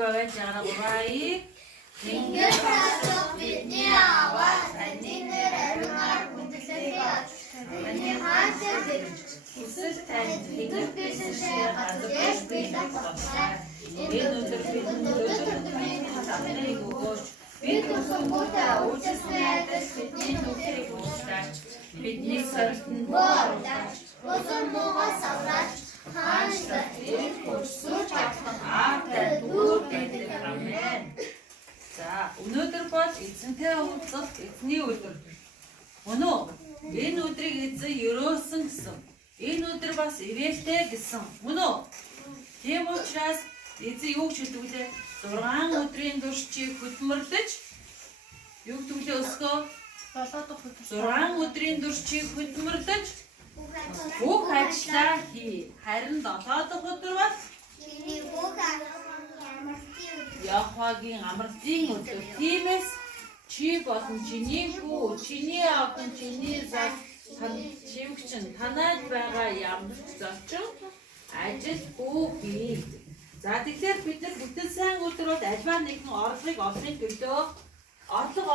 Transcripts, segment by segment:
байж байгаа гурваыг Тэнгэр тасах бидний аваа таны нэр ариунаар хүндлэхийг олж таны хаанч хүсэл тань тэнгэр дэсшээ газар биелэх болсаа. Энэ өдөр бидний хамтыг өгөөч. Бид өсөнгүүтээ үйлчлэснээ адил бидний нүхийг уучлаач. Бидний сорилтанд бууруулаач. өсөн муугаас авраач хаанч тэрийг хүсэж авах Аатай дүүр байдаг. Амен. За, өнөөдөр бол эзэнтэй уулзах эзний өдөр. Өнөө энэ өдрийг эзэн өрөөсөн гэсэн. Энэ өдөр бас ивэлтэй гэсэн. Өнөө. Тийм учраас эзэн юу гэж хэлдэг вэ? 6 өдрийн турш чи хөдөлмөрлөж юу гэдэг вэ өсгөө? 6 өдрийн турш чи хөдөлмөрлөж бүх ажлаа хий. Харин 7 дахь өдөр бол чиний бүх Яхвагийн амралтын өдөр. Тиймээс чи болон чиний хүү, чиний охин, чиний зах чимэгчин танад байгаа ямар ч зочин ажил бүх бий. За тэгэхээр бид нар бүтэл сайн өдөр бол альва нэгэн орлого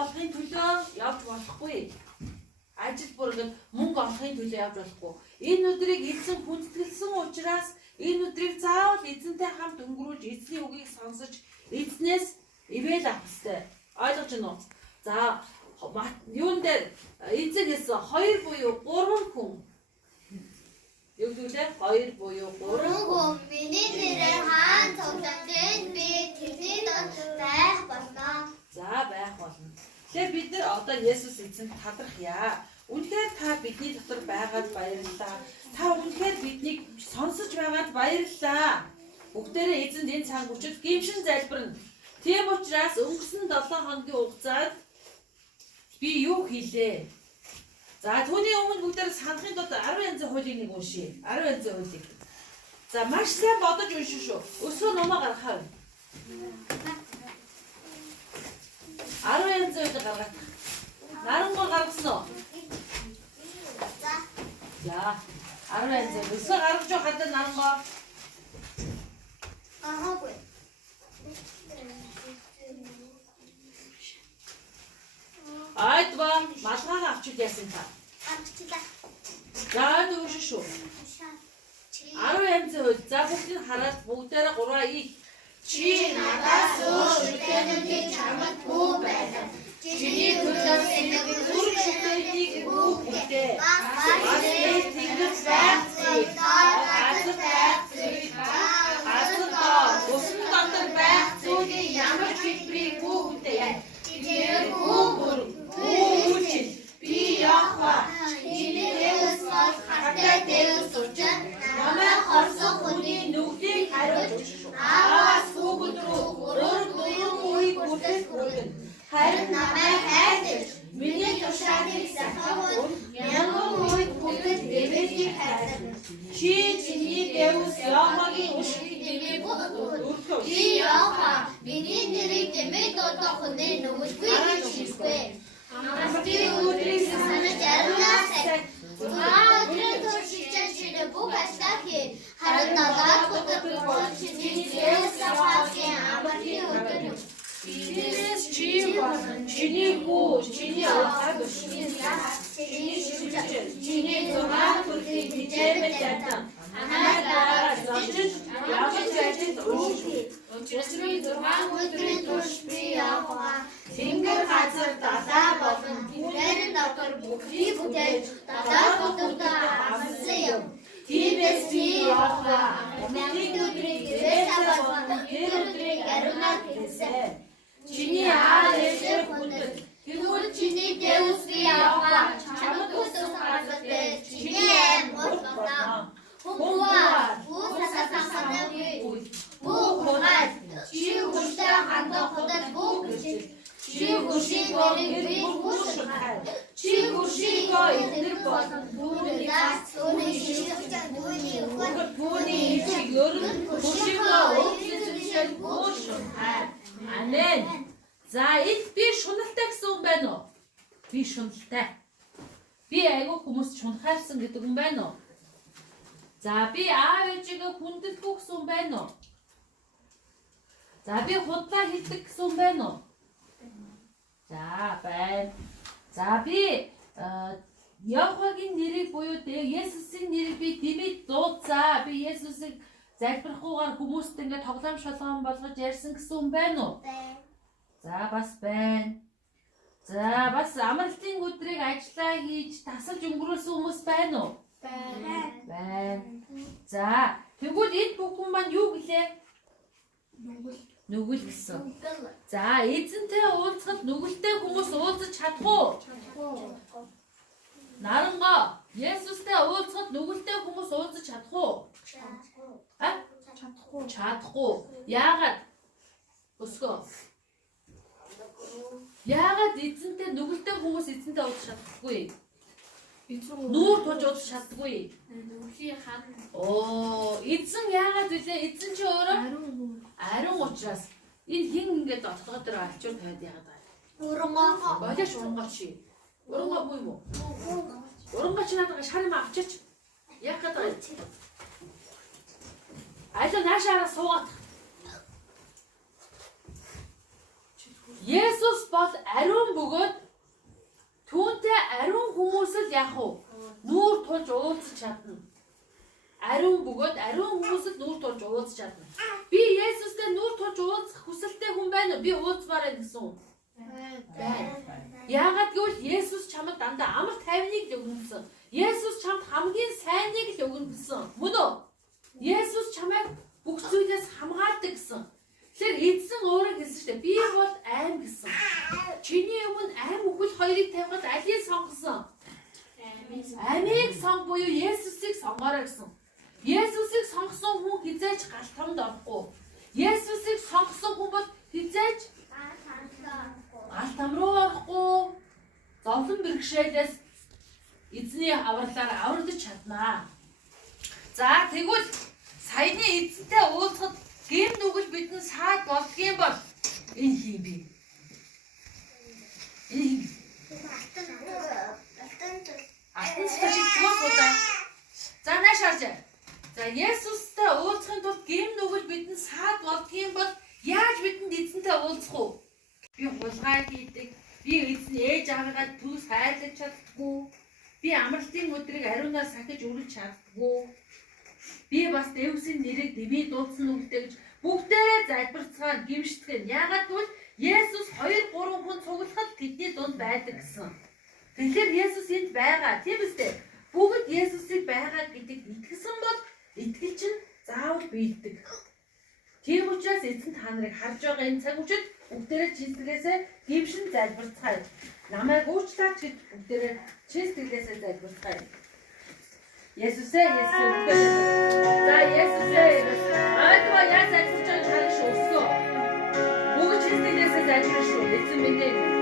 олохын төлөө явж болохгүй. Ажил бүр мөнгө олохын төлөө явж болохгүй. Энэ өдрийг эзэн хүндэтгэлсэн учраас энэ өдрийг заавал эзэнтэй хамт өнгөрүүлж эзний үгийг сонсож эзнээс ивэл авах хэрэгтэй. Ойлгож байна уу? За юун дээр эзэгээс 2 буюу 3 хүн юу гэдэг вэ? 2 буюу 3 хүн миний нэрээр хаан цуглаанд би тэрний донд байх болно. За байх болно. Тэгэхээр бид нар одоо Есүс эзэнд талархъя. Үнэхээр та бидний дотор байгаад баярлалаа. Та үнэхээр биднийг сонсож байгаад баярлалаа. Бүгдээрээ эзэнд энэ цаг хүчит гимшин залбирна. Тийм учраас өнгөрсөн 7 хоногийн хугацаанд би юу хийлээ? За түүний өмнө бүгдээр санахын тулд 10 янзын хуулийг нэг уншия. 10 янзын хуулийг. За маш сайн бодож уншин шүү. Өсгөө номоо гаргахаа. 10 янзын хуулийг гаргаад. Нарангуй гаргасан уу? За 10 янзын өсгөө гаргаж явахад нарангуй. Аагүй. Айдва малгайгаа авчиж яасан та. Авчлаа. За дүүш шүү. 10 янзын хууль. За бүгдийг хараад бүгдээрээ 3 ий. Чи надаас өөр шүтэнүүдийн чамд бүү байлаа. Чиний төлөө сэнэг Зүрх шүтээнийг бүх бүтээ. Тэнгэр Тэнгэр байх зүйл. Газар доо. Усан дотор байх зүйлийн ямар ч хэлбэрийг бүх бүтээ. Тэр бүр үүчил. Би Яхва. чиний дэвс бол хаттай дэвс учраас намайг хорсон хүний нүглийг хариулж аваас бүгд рүү 3 үеийг хүртэл хүргэн. харин намайг хайрлаж миний тушаалыг сахиуд мянган үед хүртэл дэвсийг хайрлаа. Чиний дэвс Яхвагийн өшгийг Миний бүх би Яха миний нэрийг дэмэд додох хүний нүгэлгүй гэж хэлэхгүй. Амралтын өдрийг санаж ариунаас өдрийн турш чиний бүх ажлаа хий. Харин 7 өдөр бол чиний дэвс Яхагийн амралтын өдөр юм. Биднээс чи болон чиний хүү, чиний охин өшгийг чиний зургаан төрлийн хичээлд ятан. Анаагаар зочид явж ажил үүсгий. Өчигдрийн 6 өдрийн турш би Яха Тэнгэр газар далаа болон Тэрэн дотор бүхий бүтээж далаа хотодоо амсан юм. тиймээс би Яхва Амралтын өдрийг дэвсээ болон тэр өдрийг ариунаар хэлсэн. чиний аав ээжээ хүндэт. Тэгвэл чиний дэвс би Яха чамд үсэх газартай чиний аим болно. Хумаа үсасасасанагүй бүх хурал чи хүчтэй хандах худал бүх гэж чи хүшиг болыг би хүшиг чи хүшиг эдэр болон түүний дас түүний шигч түүний ухад Түүний ичиг өрн хүшигөө өвчлөж бууш. Амен. За энд би шуналтай гэсэн хүн байна уу? Би шуналтай. Би айгүй хүмүүс шунахаарсан гэдэг хүн байна уу? За би аав ээжигээ хүндэлгүй гэсэн хүн байна уу? За би худлаа хэлдэг гэсэн юм байна уу? За байна. За би Яхогийн нэрийг буюу Есүсийн нэрийг би дэмэд дуудсаа. Би Есүсийг залбирахгүйгээр хүмүүст ингээд тоглоом шолгоом болгож ярьсан гэсэн юм байна уу? За бас байна. За бас амралтын өдрийг ажиллаа хийж тасалж өнгөрүүлсэн хүмүүс байна уу? Байна. За тэгвэл энэ бүхэн маань юу гэлээ? Нүгэл гэсэн. За эзэнтэй уулзахад нүгэлтэй хүмүүс уулзаж чадах уу? Нарангаа Есүстэй уулзахад нүгэлтэй хүмүүс уулзаж чадах уу? Чадахгүй. Яагаад? Өсгөө. Яагаад эзэнтэй нүгэлтэй хүмүүс эзэнтэй уулзах чадахгүй? Нүүр тулж уулзах чаддаггүй. Эзэн яагаад вүлээ? Эзэн чи өөрөө ариун учраас энэ хин ингээд дотлогоо дээр алчуур тавиад яагаад байгаа? Урангаа. Болооч урангаа чи. Урангаа буу юм уу? Урангаа чи надад шар юм авчаач. Яах гээд байгаа? Айло наашаараа суугаад. Есүс бол ариун бөгөөд түүнтэй ариун хүмүүс л яах вэ? Нүүр тулж уулзах чадна. Ариун бөгөөд ариун хүмүүс л нүүр тулж уулзах чадна. Би Есүстэй нүүр тулж уулзах хүсэлтэй хүн байна уу? Би уулзмаар байна гэсэн үг. Байна. Яагаад гэвэл Есүс чамд дандаа амар тайвныг л өгнө гэсэн. Есүс чамд хамгийн сайныг л өгнө гэсэн. Мөн үү? Есүс чамайг бүх зүйлээс хамгаалдаг гэсэн. Тэгэхээр эзэн өөрөө хэлсэн шүү дээ. Би бол аим гэсэн. Чиний өмнө аим үхэл хоёрыг тавихад алийг сонгосон? Амийг сонг буюу Есүсийг сонгоорой гэсэн. Есүсийг сонгосон хүн хизээч галтамд орохгүй. Есүсийг сонгосон хүн бол хизээч галтам руу орохгүй. Зовлон бэрхшээлээс эзний авралаар аврагдаж чаднаа. За тэгвэл саяны эзэнтэй уулзахад гэм нүгэл бидэн саад болдгийм бол энэ хий би. Энэ алтан цэцэг туусуудаа. За нааш харж. За Есүстэй уулзахын тулд гэм нүгэл бидэн саад болдгийм бол яаж бидэнд эзэнтэй уулзах вэ? Би хулгай хийдэг. Би эзэн ээж аваагаа төс хайрлаж чаддаггүй. Би амралтын өдрийг ариунаар сахиж үргэлж чаддаггүй. Би бас Дэвсийн нэрийг дэмий дуудсан үгтэй гэж бүгдээрээ залбирцгаана, гимштгэн. Яагаад гэвэл Есүс 2-3 хүн цуглахад тэдний дунд байдаг гэсэн. Тэгэхээр Есүс энд байгаа. Тийм үстэй. Бүгд Есүсийг байгаа гэдэгт итгэсэн бол итгэл чинь заавал биелдэг. Тийм учраас эзэн та нарыг харж байгаа энэ цаг үчид бүгдээрээ чийсгэлээсээ гимшин залбирцгаая. Намайг уучлаач гэж бүгдээрээ чийсгэлээсээ залбирцгаая. Есүсээ Есүсээ. За Есүсээ. Аадва яа залбирч байгаа харах шүү өсгөө. Бүгд чийсгэлээсээ залбирч шүү. Эзэн минь ээ.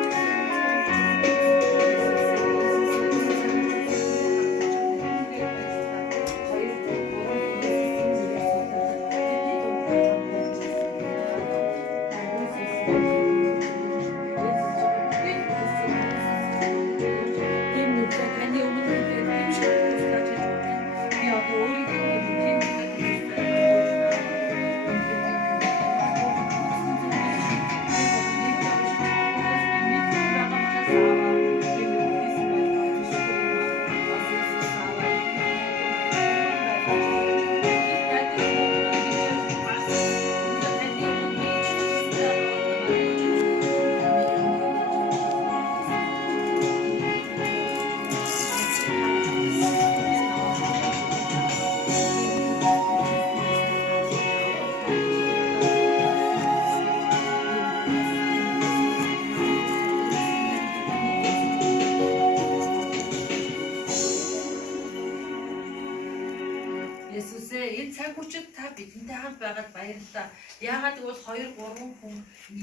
Бидэнтэй хамт байгаад баярлалаа. Яагаад гэвэл 2-3 хүн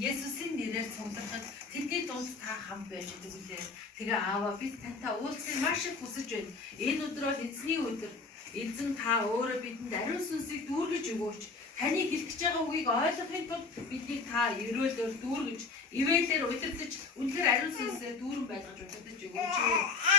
Есүсийн нэрээр цуглахад тэдний дунд та хамт байж байгаа үлээ. Тэгээ аава бид тантай уулзахыг маш их хүсэж байна. Энэ өдөр бол эзний өдөр. Эзэн та өөрөө бидэнд ариун сүнсийг дүүргэж өгөөч. Таны хэлж байгаа үгийг ойлгохын тулд бидний та өрөөлөөр дүүргэж, ивэлээр удирдах, үнэхээр ариун сүнсээр дүүрэн байлгаж удирдах өгөөч.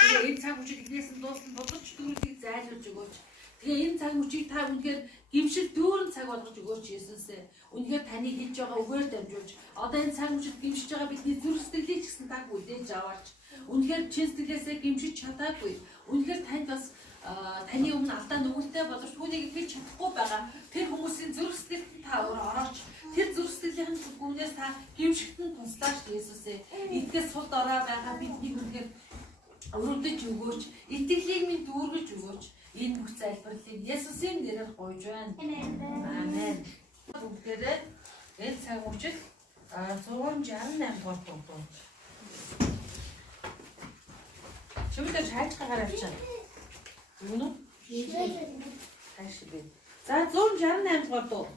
Тэгээ энэ цаг үчид эхнээс нь дууссан бодолч дүүргийг зайлуулж өгөөч. Тэгээ энэ цаг мөчийг та үнэхээр гимшил дүүрэн цаг болгож өгөөч Есүсээ. Үнэхээр таны хийж байгаа үгээр дамжуулж одоо энэ цаг мөчид гимшиж байгаа бидний зүрх сэтгэлийг ч гэсэн та хүлээж аваач. Үнэхээр чин сэтгэлээсээ гимшиж чадаагүй. Үнэхээр танд бас таны өмнө алдаа нүгэлтэй боловч түүнийг хийж чадахгүй байгаа. Тэр хүмүүсийн зүрх сэтгэлд та орооч. Тэр зүрх сэтгэлийн гүнээс та гимшигтэн туслаач Есүсээ. Эдгээс сул дорой байгаа бидний үнэхээр өрөвдөж өгөөч. Итгэлийг минь дүүргэж өгөөч. Энэ бүх залбирлыг Есүсийн нэрээр гуйж байна. Амен. Бүгдээрээ энэ цаг мөчид 168 дугаар дугуй. Чимдээ шааж гараад авчаа. Юу нү? Хайш би. За 168 дугаар дуу.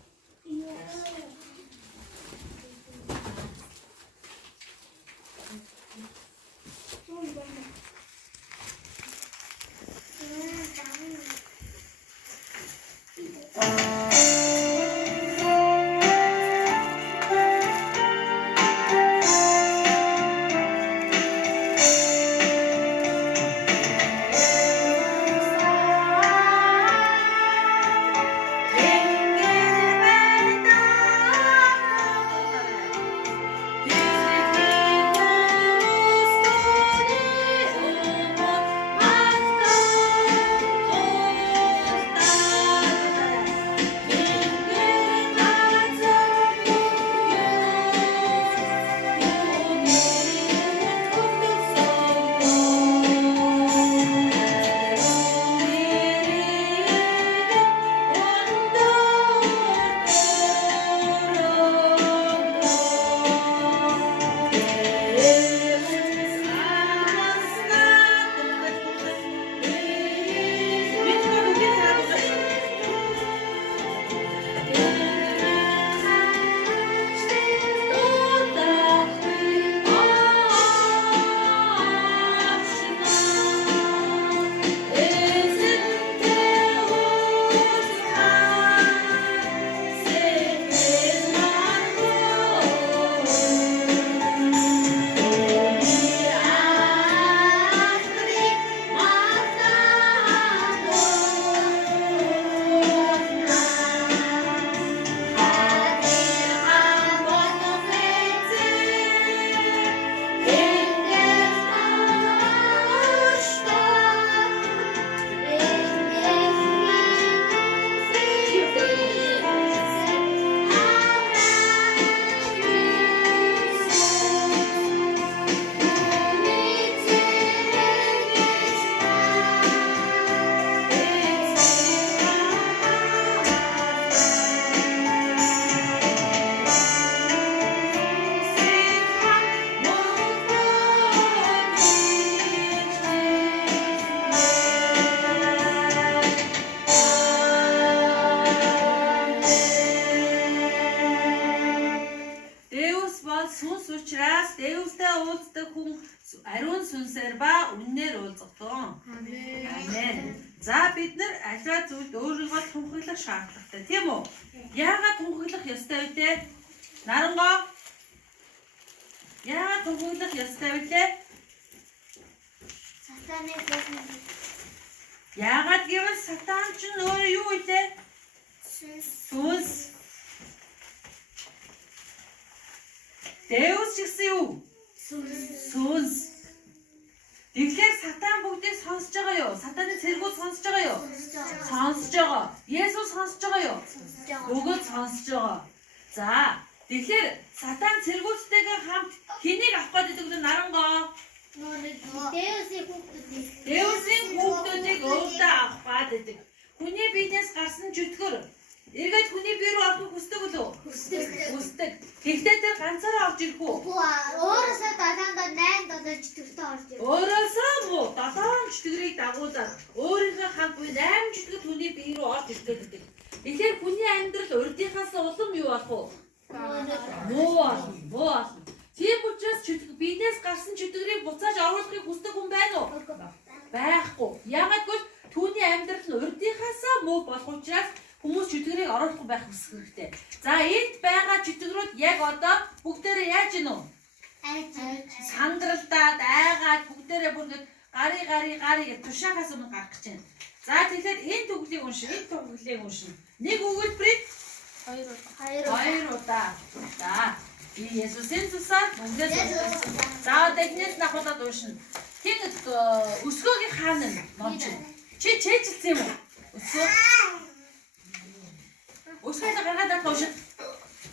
Ариун сүнсээр ба үннээр уулзагдсан. Амен. За бид нар аливаа зүйлд өөрийгөө тунхаглах шаардлагатай, тийм үү? Яагаад тунхаглах ёстой вэ те? Нарангоо. Яагаад тунхаглах ёстой вэ те? Сатаны бүхэн. Яагаад гэвэл сатан ч өөрөө юу вэ те? Сүнс. Дэвс гэсэн юу? Сүнс. Тэгэхээр сатан бүгдийг сонсож байгаа юу? Сатаны цэргүүд сонсож байгаа юу? Сонсож байгаа. Есүс сонсож байгаа юу? Бүгд сонсож байгаа. За, тэгэхээр сатан цэргүүдтэйгээ хамт хэнийг авах гэдэг нь нарангоо? Дэвсийн хүүхдүүдийг өөртөө авах гэдэг. Хүний биенээс гарсан чөтгөр эргээд хүний бие рүү орохыг хүсдэг үлээ? Хүсдэг. Гэхдээ тэр ганцаараа орж ирэх үү? Өөрөөсөө далаандаа 8-7 чөтгөртэй орж ирэх. Өөрөөсөө муу 7 чөтгөрийг дагуулаад өөрийнхөө хамт буй 8 чөтгөр хүний бие рүү орж ирдэг гэдэг. Тэгэхээр хүний амьдрал урдынхаас улам юу болох вэ? Муу болно. Тийм учраас биенээс гарсан чөтгөрийг буцааж оруулахыг хүсдэг хүн байна уу? Байхгүй. Яагаад гэвэл түүний амьдрал нь урдынхаас муу болох учраас хүмүүс чөтгөрийг оруулахгүй байх хэрэгтэй. За энд байгаа чөтгөрүүд яг одоо бүгдээрээ яаж ийн үү? Сандралдаад, айгаад бүгдээрээ бүр ингэ гари гэж тушаахаас өмнө гарах гэж байна. За тэгэхээр энэ төгөлийг унших, энэ төгөлийг уншина. Нэг өгүүлбэрийг хоёр удаа. За. Би Есүсийн цусаар бүгдээс уншсан. За одоо эхнээс нь ахуулаад уншина. Тэгэд өсгөөгийн хаана номч. Чи чэжилсэн юм уу? Өсгөө. Өсгөөд гаргаад унших.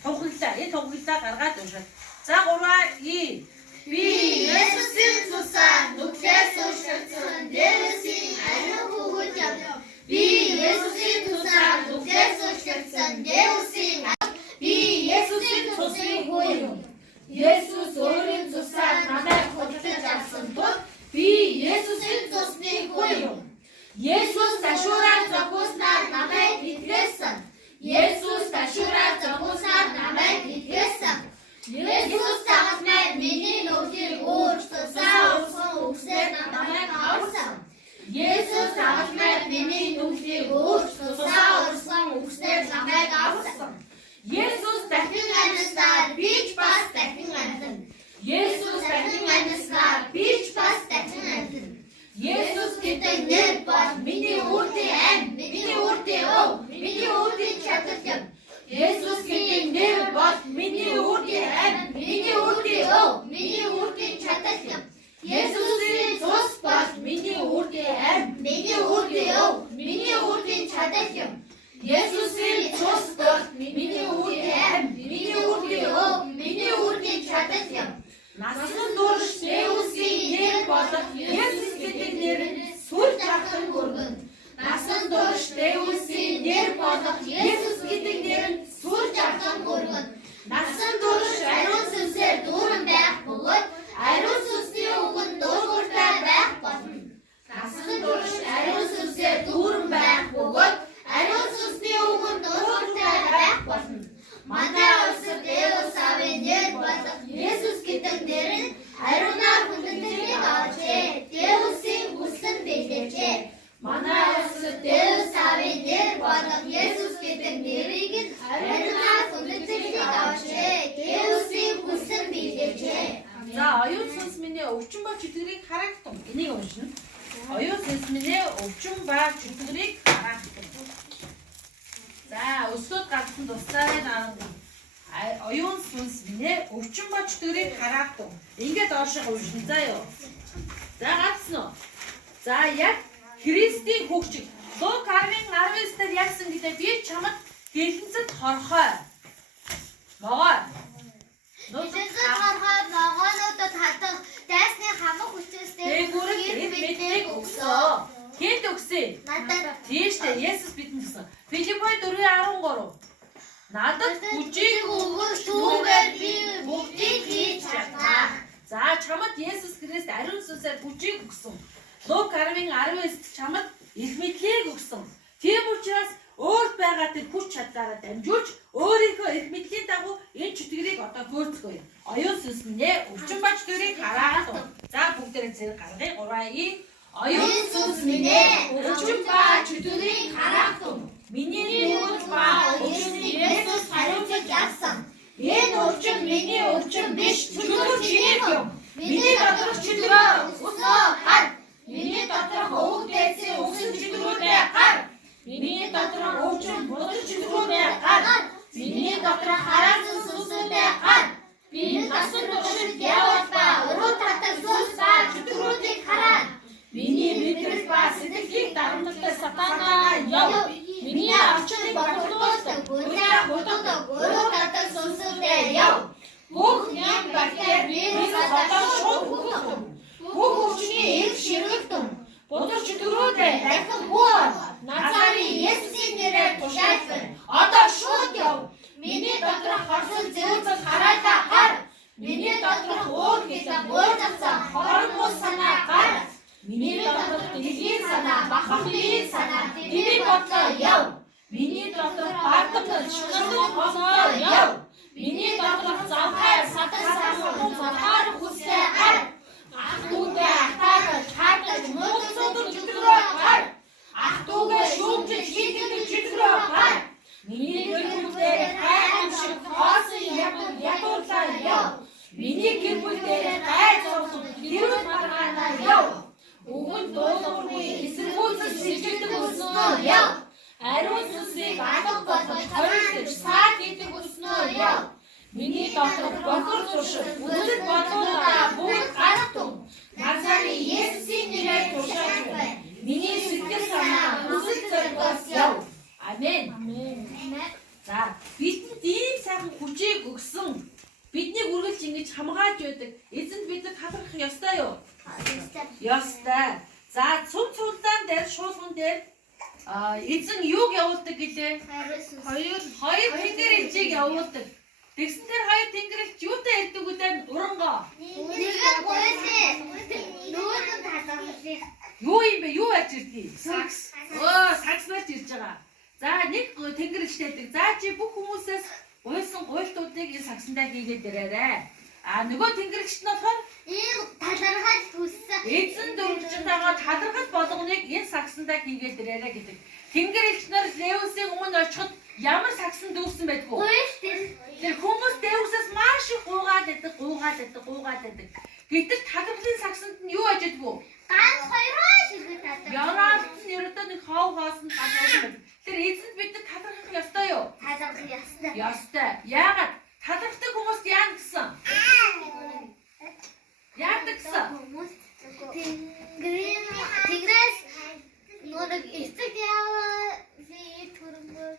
Тоглолаа. Энэ тоглолаа гаргаад унших. За 3 И. Би Есүсийн цусаар нүглээс уншигдсан Дээрсийн ариун хүүхэд юм. Би Есүсийн цусаар нүглээс уншигдсан Дээрсийн би Есүсийн цусны хүү юм. Есүс өөрийн цусаар намайг хөдөлж авсан тул би Есүсийн цусны хүү юм. Есүс ташуураар зохиосноор намайг итгэсэн. Есүс ташуураар зохиосноор намайг итгэсэн. Есүс цагаатмай миний нүглийг өөрч тусаа урсан үгсээр намайг авсан. Есүс цагаатмай миний нүглийг өөрч тусаа урсан үгсээр намайг авсан. Есүс дахин амьснаар би ч бас дахин амьдна. Есүс дахин амьснаар би ч бас дахин амьдна. Есүс гэдэг нэр бол миний үрдийн ам, миний үрдийн өв, миний үрдийн чадал юм. Есүс гэдэг нэр бол миний үрдийн ам, миний үрдийн өв, миний үрдийн чадал юм. Есүсийн цус бол миний үрдийн ам, миний үрдийн өв, миний үрдийн чадал юм. Есүсийн цус бол миний үрдийн ам, миний үрдийн өв, миний үрдийн чадал юм. Насан турш Есүсийн нэр болох Есүс гэдэг нэр сүр жахтан хүргэн. Насан турш Есүсийн нэр болох Есүс гэдэг нэр сүр жахтан хүргэн. Насан турш ариун сүнсээр дүүрэн байх бөгөөд ариун сүнсний үгэн дуулууртай байх болно. Насан турш ариун сүнсээр дүүрэн байх бөгөөд ариун сүнсний үгэн дуулууртай байх болно. Манай улсад Есүс авын нэр болох Есүс гэдэг нэр нь ариунаар хүндэтгэл авчээ. Есүсийн хүслэн бэлдэжээ. Манай улсад Есүс авын нэр болох Есүс гэдэг нэрийг нь ариунаар хүндэтгэл авчээ. Есүсийн хүслэн бэлдэжээ. За оюун сүнс минь өвчин ба чөтгөрийг харагдсан. Энийг уншина. Оюун сүнс минь өвчин ба чөтгөрийг харагдсан. За өсгөөд гарсан тусгай наангүй. Оюун сүнс минь өвчин ба чөтгөрийг харагдсан. Ингээд орших уншина заа юу. За гацсан уу? За яг Христийн хөгжиг Лук 10:19 дээр яасан гэдэг би чамд гэлэнцэд хорхой. Могой. Гэлэнцэд хорхой могоонуудад хатах дайсны хамаг хүчээстэй Дээгүүрэг биднийг өгсөн. Хэд өгсөн? Надад. Тийштэй Есүс бидэнд өгсөн. Филиппой 4:13. Надад хүчийг өгөх түүгээр би бүгдийг хийж чадна. За чамд Есүс Христ ариун сүнсээр хүчийг өгсөн. Лук 10:19 чамд их мэдлийг өгсөн. Тийм учраас өөрт байгаа тэр хүч чадлаараа дамжуулж өөрийнхөө их мэдлийн дагуу энэ чөтгөрийг одоо хөөцгөөе. Оюун сүнс минь өвчин ба чөтгөрийг хараагаад. За бүгдээрээ зэрэг гаргая. 3 И. Оюун сүнс минь өвчин ба чөтгөрийг хараагаад. Миний нүүр ба өвчнийг Есүс хариуцаж авсан. Энэ өвчин миний өвчин биш, чөтгөр чиний юм. Миний доторх чөтгөрөө өснөө хар. Миний доторх өвөг дээдсийн өсөн чөтгөрүүдээ гар. Миний доторх өвчин бодол чөтгөрүүдээ гар. Миний доторх хараасан сүнсүүдээ гар. Би насан туршид яваад ба өрөө татах сүнс ба чөтгөрүүдийг хараад. Миний мэдрэл ба сэтгэлийг дарамттай сатанаа яв. Миний арчныг батлуулдаг, бүрээ хутгадаг, өрөө татах сүнсүүдээ яв. Бүх ням бактери вирус атаа шууд хөгжсөн. Бүх өвчний их ширгэлтэн. Бодол чөтгөрүүдээ дахин хөө. Назарын Есүсийн нэрээр тушаалбар. Одоо шууд яв. Миний доторх хорсон зэвүүцэл хараалаа гар. Миний доторх уур хэлэн уйлдсан хорон мус санаа гар. Миний доторх дэлхийн санаа, бахархлын санаа, дэрэг бодлоо яв. Миний доторх бардамнал шүлгэн хоолоо яв. Миний доторх завхай сатар сахалын завхаар хүслээ гар. Ах дүүгээ ахтаарч хардаж мөдөл сөдөр чөтгөрөө гар. Ах дүүгээ шүүмжиж хийдэг чөтгөрөө гар. Миний гэр бүлээр гайхамшиг хоосон ядуурлаа яв. Миний гэр бүлээр гайз орсон хэрүүл маргаанаа яв. Өгөн дуулахгүй эсэргүүцэл сэжигдэг өснөө яв. Ариун сүнсийг алга болгож хоригдож саад идэх өснөө яв. Миний дотор бохор туршил үзэл бодлуудаа бүгд гаргатун. Назарын Есүсийн нэрээр тушааж байна. Миний сэтгэл санаа хүсэл зоригоос яв. Амен. За бидэнд ийм сайхан хүчийг өгсөн. Биднийг үргэлж ингэж хамгааж байдаг. Эзэнд бидэд талархах ёстой юу? Ёстой. За цум цулдаан дээр шуулган дээр эзэн юуг явуулдаг гэлээ? Хоёр тэнгэр элчийг явуулдаг. Тэгсэн тэр хоёр тэнгэр элч юутай ирдэг үлээ? Урангоо. Юу юм бэ? Юу яаж ирдэг? Сакс. Сакс байж ирж байгаа. За нэг тэнгэр элчтэй байдаг. За чи бүх хүмүүсээс уйлсан гуйлтуудыг энэ саксандаа хийгээд ирээрэй. Нөгөө тэнгэр элчт нь болохоор талархал хүссэн. эзэн дөрвөлжин байгаа талархал болгоныг энэ саксандаа хийгээд ирээрэй гэдэг. Тэнгэр элч нар Леусийн өмнө очиход ямар саксан дүүсэн байдгүй. Тэр хүмүүс Леусээс маш их гуугаад байдаг. Гэтэл талархлын саксанд нь юу ажидгүй? Ганц хоёроо ширхэг талархал. Яраалт нь ерөөдөө нэг хов хоосон талархал. Тэр эзэнд бидэд талархах ёстой юу? Талархах ёстой. Ёстой. Яагаад? Талархдаг хүмүүст яана гэсэн? Яадаг гэсэн? Тэнгэрээс нөгөө эцэг яаваа түрэмгөө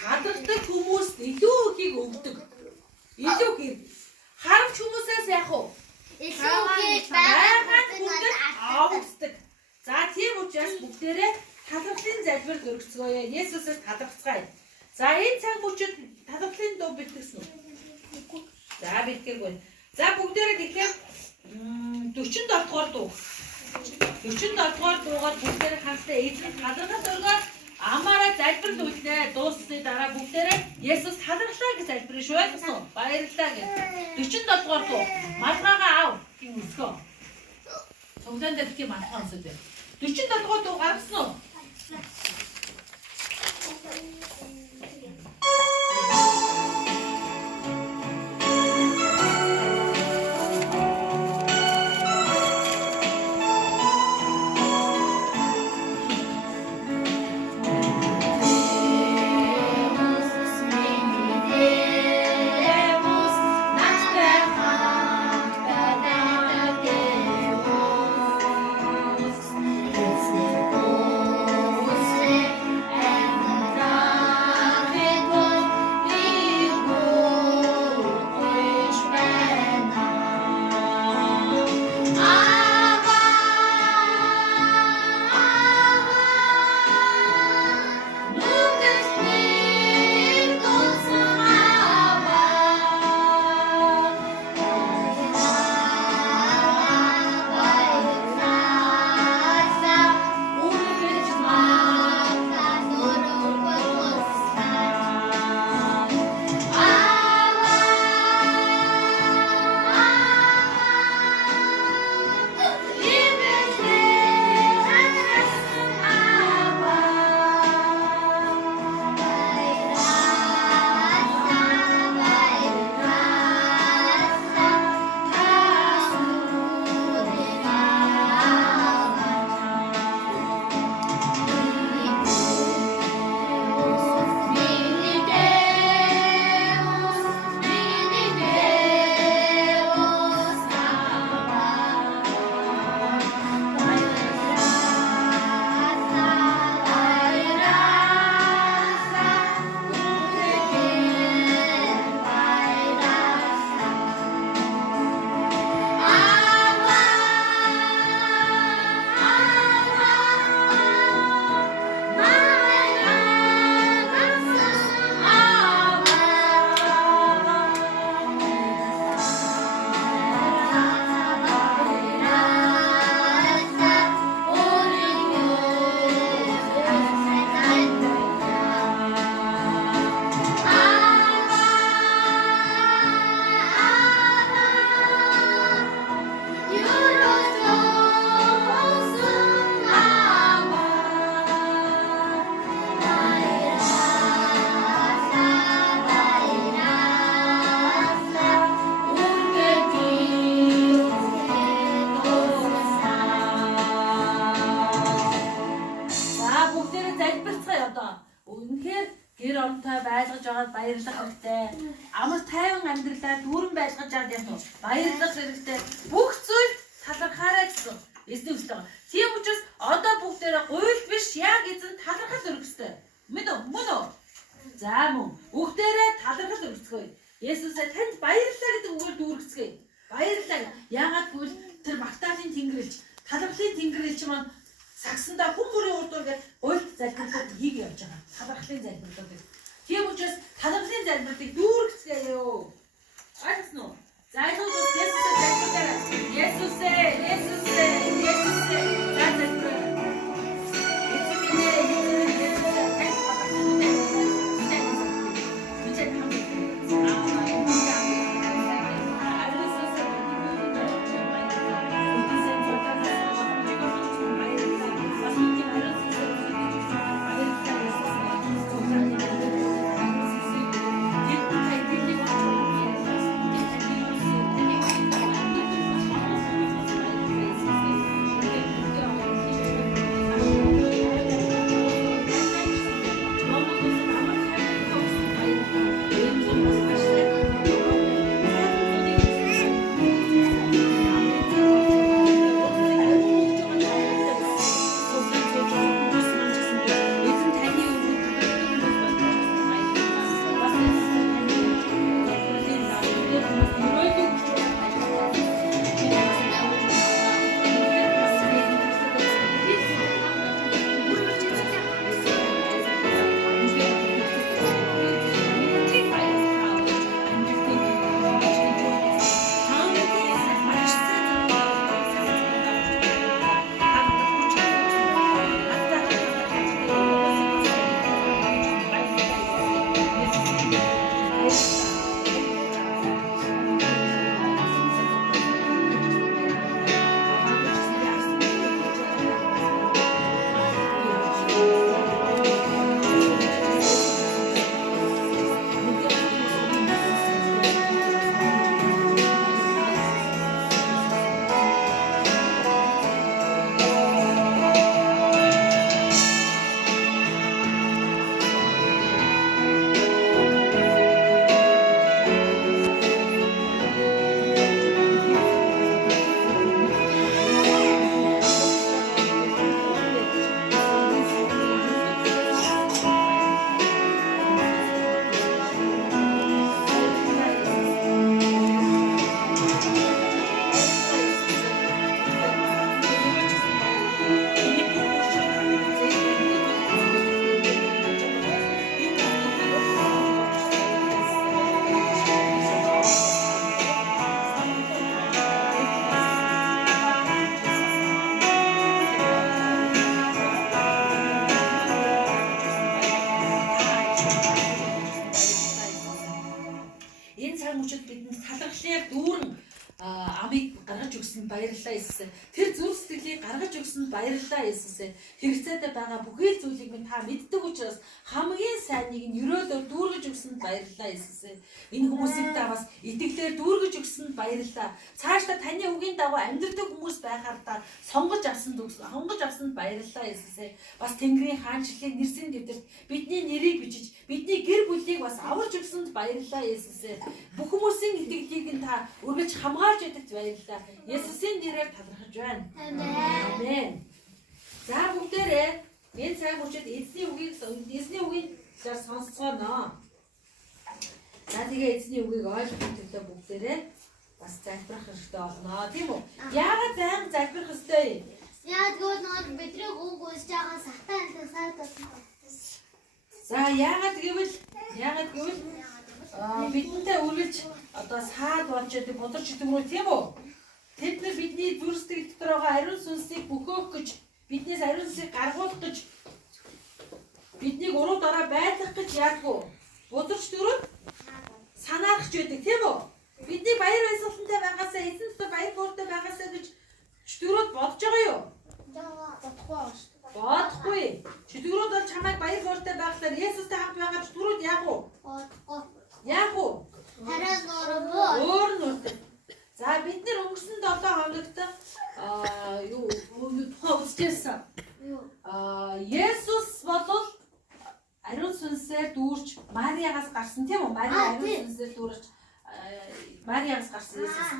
Талархдаг хүмүүст илүү ихийг өгдөг. Илүү их. Харамч хүмүүсээс яах вэ? эцэг Байгаад бүгд авдаг. За тийм учраас бүгдээрээ талархлын залбир өргөцгөөе. Есүсээс талархцгаая. За энэ цаг мөчид талархлын дуу бэлтгэсэн үү? За бэлтгэргүй. За бүгдээрээ тэгэхээр 47 дугаар дуу. 47 дугаар дуугаар бүгдээрээ хамтдаа эзэн талархал өргөө амаараа залбирлуулнэ. Дууссны дараа бүгдээрээ Есүс талархлаа гэж залбирэн шүү ойлгосон. Баярлалаа гэж. 47 дугаар дуу. Малгайгаа ав гин өсгөө. Цуглаан дээр тийм малгай өсөд. 47 дугаар дуу гаргасан уу? Deus, байлгаж байгаад баярлах хэрэгтэй. Амар тайван амьдралаар дүүрэн байлгаж байгаад яг баярлах хэрэгтэй. Бүх зүйл талархаарай гэсэн эзний үстэй байгаа. Тийм учраас одоо бүгдээрээ гуйлд биш яг эзэн талархал өргөх хэрэгтэй. Мөн үү? За мөн. Бүгдээрээ талархал өргөцгөөе. Есүсээ танд баярлалаа гэдэг үгээр дүүргэцгээе. Баярлалаа. Яагаад гэвэл тэр Магдалины Тэнгэрэлч, талархлын Тэнгэрэлч маань сагсандаа хүн бүрийн урд ингээд гуйлд залбирлууд хийг явж байгаа. Талархлын залбирлууд. Тийм учраас талархлын залбирлыг дүүргэцгээе ёо. Ойлгосноо уу? За энэ бол Есүсээ залбирлаарай. Есүсээ. За залбираа. Баярлалаа Иесусээ. Тэр зүрх сэтгэлийг гаргаж өгсөнд баярлалаа Иесусээ. Хэрэгцээтэй байгаа бүхэл зүйлийг минь та мэддэг учраас хамгийн сайныг нь өрөөлөөр дүүргэж өгсөнд баярлалаа Иесусээ. Энэ хүмүүсийг та бас итгэлээр дүүргэж өгсөнд баярлалаа. Цаашдаа таны үгийн дагуу амьдрэх хүмүүс байхаар та сонгож авсанд баярлалаа Иесусээ. Бас Тэнгэрийн хаанчлалын нэрсэн дэвтэрт бидний нэрийг бичиж, бидний гэр бүлийг бас аварж өгсөнд баярлалаа Иесусээ. Бүх хүмүүсийн итгэлийг нь та өргөж хамгаалж өгдөгт баярлалаа. Есүсийн нэрээр талархаж байна. Амен. За бүгдээрээ энэ цаг үеэд эзний үгийг сонсцгоно. За тэгээ эзний үгийг ойлгох төлөө бүгдээрээ бас залбирах хэрэгтэй болно. Тийм үү? Яагаад байнга залбирах ёстой юм? Яг нөгөө бидний үг үсэж байгаа сатан сайдсан. За яагаад гэвэл бидэнтэй үргэлж одоо саад болж байдаг бодрч идэг рүү тийм үү? Тэд нар бидний зүрх сэтгэл дотор байгаа ариун сүнсийг бөхөөх гэж, биднээс ариун сүнсийг гаргуулах гэж, биднийг уруу дараа байлгах гэж яадгүй. Бодрч дөрөв санаарч байдаг тийм үү? Бидний баяр баясгалантай байгаасаа, эзэн дотор баяр хөөртэй байгаасаа гэж чөтгөрөд бодож байгаа юу? Бодохгүй. Чөтгөрөд бол чамайг баяр хөөртэй байхлаар Есүстэй хамт байгаа чөтгөрөд яах вэ? Яах вэ? Хараа нөрөө. За бид нэр өнгөрсөн 7 хоногт тухай үзчихсэн. Есүс бол ариун сүнсээр дүүрч Мариагаас гарсан тийм үү? Мари ариун сүнсээр дүүрч Мариагаас гарсан Есүс.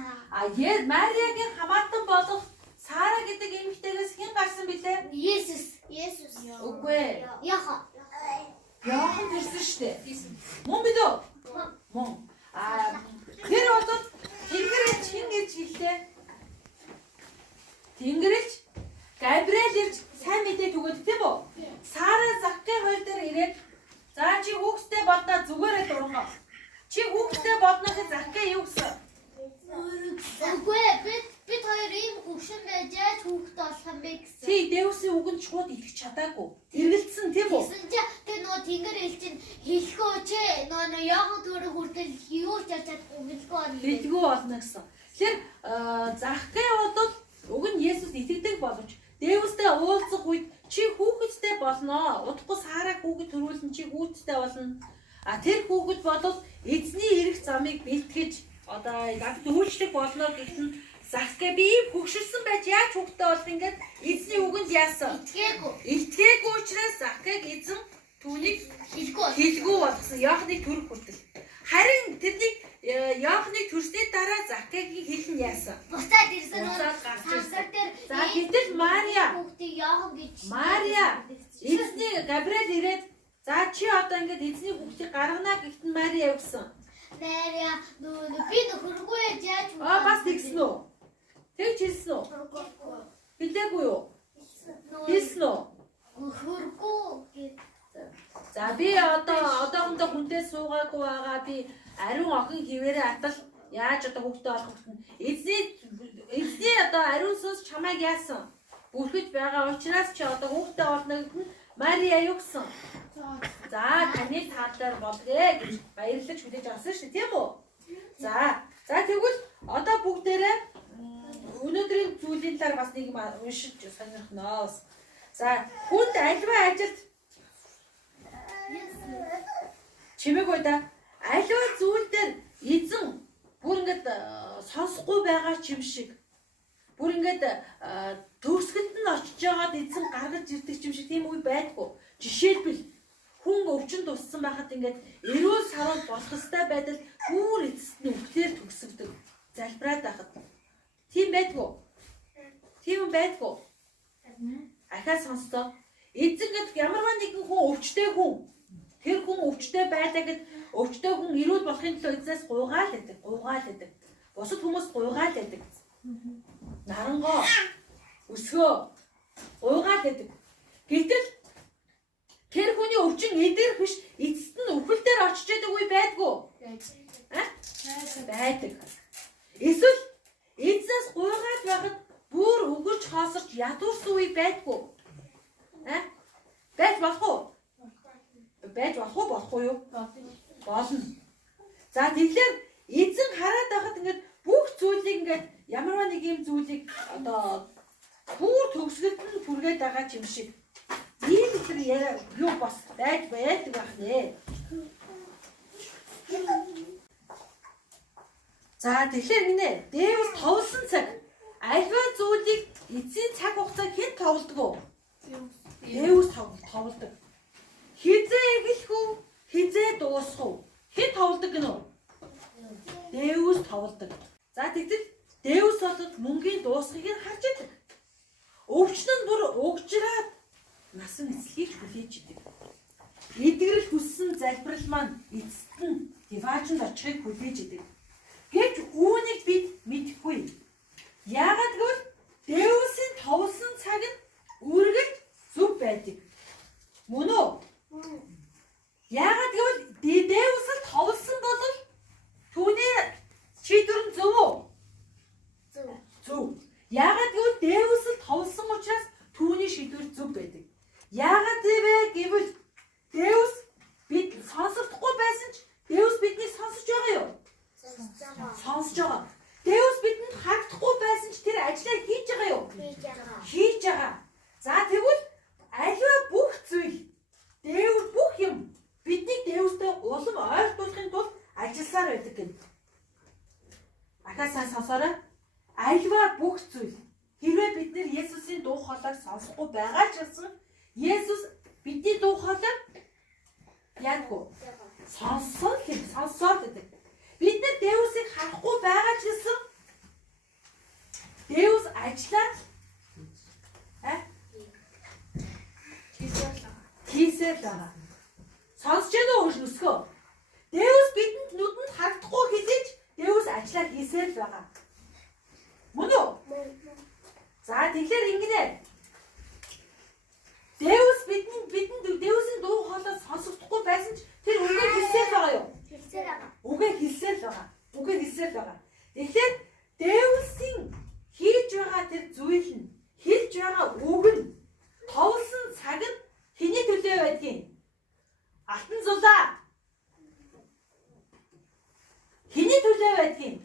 Мариагийн хамаатан болох Сара гэдэг эмэгтэйгээс хэн гарсан бilé? Есүс. Үгүй ээ. Яхан. Яахан тэрсэн шүү дээ. Мөн бид үү? Мөн. Тэр бол Тэнгэрэлч хэн гэж хэллээ? Тэнгэрэлч Габриэл ирж сайн мэдээ түгөөд тийм үү? Сара Заккай хоёр дээр ирээд за чи хүүхэдтэй болноо зүгээрээ дургав. Чи хүүхэдтэй болно гэж Заккай юу гэсэн? Үгүй бид хоёр ийм хөвшин байж яаж хүүхэд болох юм бэ гэсэн. Тий Дэвсийн үгэнд шууд итгэж чадаагүй. Эргэлдсэн тийм үү? Тэгсэн чи тэр нөгөө тэнгэр элчин хэлэхөө чи нөгөө яахан төрө хүртэл юу ч чадахгүй хэлэхгүй байна. Хэлгүй болно гэсэн. Тэгэхээр Заккай бол уг нь Есүс итгэдэг боловч Дэвстэй уулзах үед чи хүүхэдтэй болноо. Удахгүй Сараг хүүхэд төрүүлэн чи хүүхэдтэй болно. Тэр хүүхэд бол эзний эрх замыг бэлтгэж одоо үйлчлэг болно гэхэд нь Заккай би хөгшөрсөн байж яаж хүүхэдтэй бол ингээд эзний үгэнд яасан? Итгээгүй учраас Заккайг эзэн түүнийг хэлгүй болгосон. Яохныг төрөх хүртэл. Харин тэрнийг Яохныг төрсний дараа Заккайгийн хэлэн яасан? Буцаад ирсэн сансар дээр. За гэтэл Мария эзний Габриэл ирээд за чи одоо ингээд эзний хүүхдийг гаргана гэхэд нь Мария юу гэсэн? Мария би нөхөргүй яаж бас тэгсэн үү? Тэгж хэлсэн үү? Хэлээгүй юу? Хэлсэн үү? нөхөргүй. За би одоохондоо хүнтэй суугаагүй байгаа. Би ариун охин хിവэрэ атал яаж одоо хүүхдээ олох вэ? Эзний одоо ариун сүнс чамайг яасан? Бүрхэж байгаа учраас чи одоо хүүхдээ олно гэхэд нь Мария юу гэсэн? За таны таалаар болгоё гэж баярлаж хүлээж авсан шүү, тийм үү? За тэгвэл одоо бүгдээрээ өнөөдрийн зүйлийн талаар бас нэг юм уншиж сонирхноо. За хүнд альва ажилд чимээг байда альва зүйл дээр эзэн бүр ингээд сонсохгүй байгаа ч юм шиг бүр ингээд төгсгөлд нь очиж байгаад эзэн гаргаж ирдэг ч юм шиг тийм үе байдгүй. Жишээлбэл хүн өвчин туссан байхад ингээд эрүүл сарвал болох ёстой байдал бүр эцэст нь өвчлөөр төгсгдөг. Залбираад байхад. Тийм байдгүй. Тийм байдгүй. Ахаа сонслоо. Эзэн гэдэг ямарваа нэгэн хүн өвчтэй хүн. Тэр хүн өвчтэй байлаа гэд өвчтэй хүн эрүүл болохын тулд эзнээс гуйгаал байдаг. Бусад хүмүүс гуйгаал байдаг. Нарангоо өсгөө гуйгаал байдаг. Гэтэл тэр хүний өвчин эдгэр биш эцэст нь өвөл дээр очиж байдаг үе байдгүй. Байдаг. Эсвэл эзнээс гуйгаад байхад бүр өгөрч хоосорч ядуурсан үе байдгүй. Байж болох уу? Байж болохгүй юу? Болно. За тэгэхээр эзэн хараад байхад ингээд бүх зүйлийг ингээд ямарваа нэг юм зүйлийг одоо бүр төгсгөлд нь хүргээд байгаа юм шиг. Ийм их юу бас байж байдаг байх нэ. За тэгэхээр гинэ Дэвс товлсон цаг альва зүйлийг эзэн цаг хугацаа хэн товлдог вэ? Дэвс товлдог. Хизээ эхлэх үү? Хизээ дуусах уу? Хэн товлдог гинэ? Дэвс товлдог. За тэгтэл Дэвс бол мөнгийн дуусхийг нь харж идэг. Өвчин нь бүр угжраад насан эцлийг хүлээж идэг. Эдгэрэл хүссэн залбирал маань эцэст нь диваажинд очихыг хүлээж идэг. Гэвч үүнийг бид мэдэхгүй. Яагаад гэвэл Дэвсийн товлсон цаг нь үргэлж зөв байдаг. Мөн үү? Яагаад гэвэл Дэвс товлсон бол түүний шийдвэр нь зөв үү? Зөв. Яагаад гэвэл Дэвс товлсон учраас түүний шийдвэр зөв байдаг. Яагаад гэвэл Дэвс бид сонсохгүй байсан ч Дэвс биднийг сонсож байгаа юу? Сонсож байгаа. Дэвс бидэнд харагдахгүй байсан ч тэр ажлаа хийж байгаа юу? Хийж байгаа. За тэгвэл аливаа бүх зүйл Дэвс бүх юм бидний Дэвстэй улам ойртуулахын тулд ажилласаар байдаг гэнэ. Ахаа сайн сонсоорой. Аливаа бүх зүйл хэрвээ бид нэр Есүсийн дуу хоолойг сонсохгүй байгаа ч гэсэн Есүс бидний дуу хоолойг яадгүй Сонссон л сонссоод байдаг. Бид нар Дэвсийг харахгүй байгаа ч гэсэн Дэвс ажиллаад хийсээр байгаа. Сонсож байна уу өшгөсгөө? Дэвс бидэнд нүдэнд харагдахгүй хэлж Дэвс ажиллаад хийсээр л байгаа. Мөн үү? За тэгэхээр ингэнэ. Дэвс бидэнд Дэвсийн дуу хоолой сонсогдохгүй байсан ч тэр үгээ хэлсээр байгаа юу? Хэлсээр байгаа. Үгээ хэлсээр л байгаа. Үгээ хэлсээр л байгаа. Тэгэхээр Дэвсийн хийж байгаа тэр зүйл нь хэлж байгаа үг нь товлсон цаг нь хэний төлөө байдгийг? Алтан зулаа. Хэний төлөө байдгийг?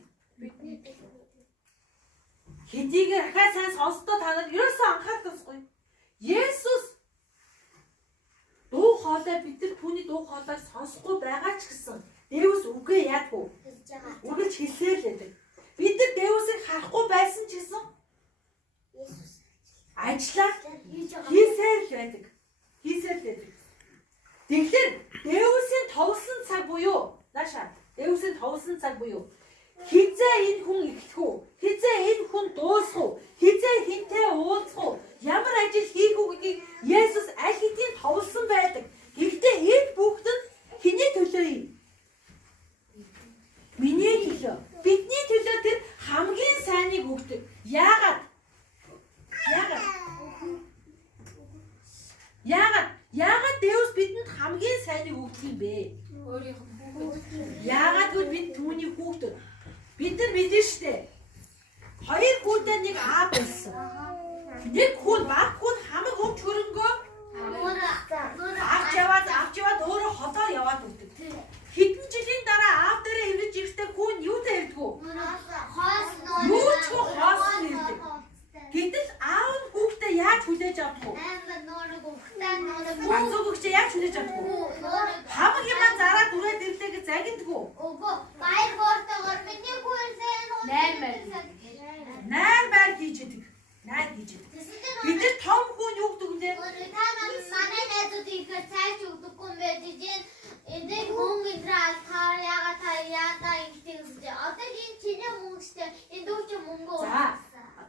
Хэдийгээр ахаа сайн сонсдоо та нар ерөөсөө анхаардаггүй. Есүс дуу хоолой бид нар түүний дуу хоолойг сонсохгүй байгаа ч гэсэн Дэвс үгээ яадгүй. Үгэлж хэлсээр л байдаг. Бид нар Дэвсийг харахгүй байсан ч гэсэн ажиллаа хийсээр л байдаг. Хийсээр л байдаг. Тэгэхээр Дэвсийн товлсон цаг буюу нааша Дэвсийн товлсон цаг буюу хизээ энэ хүн эхлэх үү? Хизээ энэ хүн дуусах уу? Хизээ хинтээ уулзах уу? Ямар ажил хийх үү гэдгийг Есүс аль хэдийн товлсон байдаг. Гэхдээ энэ бүгд нь хэний төлөө юм? Миний төлөө. Бидний төлөө тэр хамгийн сайныг өгдөг. Яагаад? Яагаад Дэвс бидэнд хамгийн сайныг өгдөг юм бэ? Яагаад гэвэл бид түүний хүүхдүүд. Бид нар мэдэн штэ. Хоёр хүүтэй нэг аав байсан. Нэг хүн баг хүн хамаг өмч хөрөнгөө авч яваад өөрөө хотоо яваад өгдөг. Хэдэн жилийн дараа аав дээрээ ирж ирэхдээ хүн юутай ирдгүү? Юу ч хоос ирдэг. Гэтэл аав нь хүүхдээ яаж хүлээж авдаг вэ? Гүгчээ яаж хүлээж авдаг вэ? Хамаг юм зараад үрээд ирлээ гэж загиндаг уу? Үгүй баяр боортойгоор бидний хүүрсэн Найр хийж идэг. Бид нар том хүн юу гэдэг вэ? Та манай найзууд ихээр цайч өгдөггүй юм байж гин. Энийг мөнгө интрал таар яагаад ингэдэг юм бэ? Одоо энэ чиний мөнгө штэ. Энэ дүүч мөнгө. За.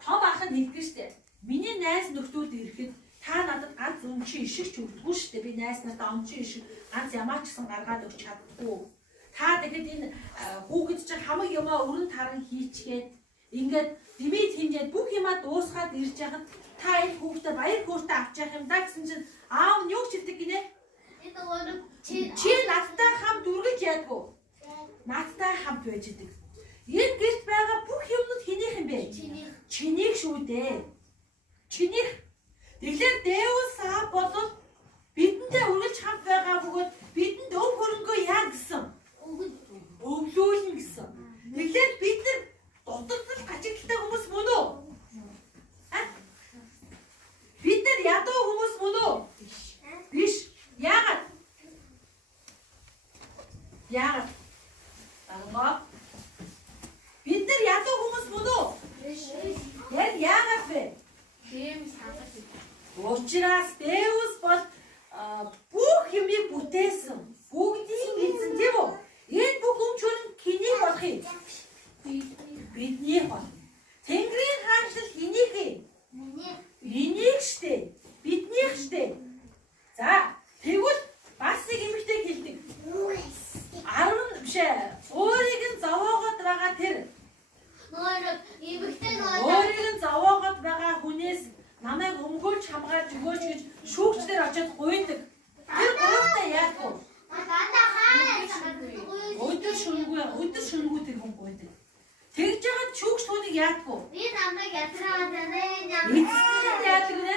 Том ах нь хэлдэг штэ. Миний найз нөхдүүд ирэхэд та надад ганц өмчийн ишиг ч өгдөггүй штэ. Би найз надад өмчийн ишиг ганц ямаа ч гэсэн гаргаад өгч чаддаггүй. Та тэгэхэд энэ хүүхэд чинь хамаг юмаа өрн таран хийчгээд ингээд димит хинжээд бүх юмаа дуусгаад ирж яхад та энэ хүүхдээ баяр хөөртэй авч явах юм да гэсэн чинь аав нь юу ч хэлдэг гинэ? Чи надтай хамт үргэж яадгүй. Надтай хамт байж идэг. Энэ гэрт байгаа бүх юмнууд хинийх юм бэ? Чинийх шүү дээ. Чинийх. Тэгэхээр Дэвс аав бол бидэнтэй үргэлж хамт байгаа бөгөөд бидэнд өв хөрөнгөө яа гэсэн? Өглөөлнө гэсэн. Тэгэхээр бид нар дутагдал гажигдaltaй хүмүүс мөн үү? Бид нар ядуу хүмүүс мөн үү? Биш. Яагаад? Арга. Бид нар ядуу хүмүүс мөн үү? Яг яагаад вэ? Учираас Дэвс бол бүх юмыг бүтээсэн. Бүгдийг эзэн тийм үү? Энэ бүх өмчөрн хэний болох юм? Бидний бол. Тэнгэрийн хаанчлал хэнийх юм? Энийг штэ. Биднийх штэ. За, тэгвэл бас нэг юмхтэй хэлдэг. 10 биш ээ. Өөрийг нь зовоогоод байгаа тэр. Өөрийг нь зовоогоод байгаа хүнээс намайг өмгөөлж хамгаалж өгөөч гэж шүүгчдэр очиод гуйдаг. Тэр гуйхтаа яадаг вэ? Өдөр шөнөгүй тэр хүн гуйдаг. Тэгж яагаад шүүгч түүнийг яадаг вэ? Би намайг ядраад байна. Эцэст яадаг вэ?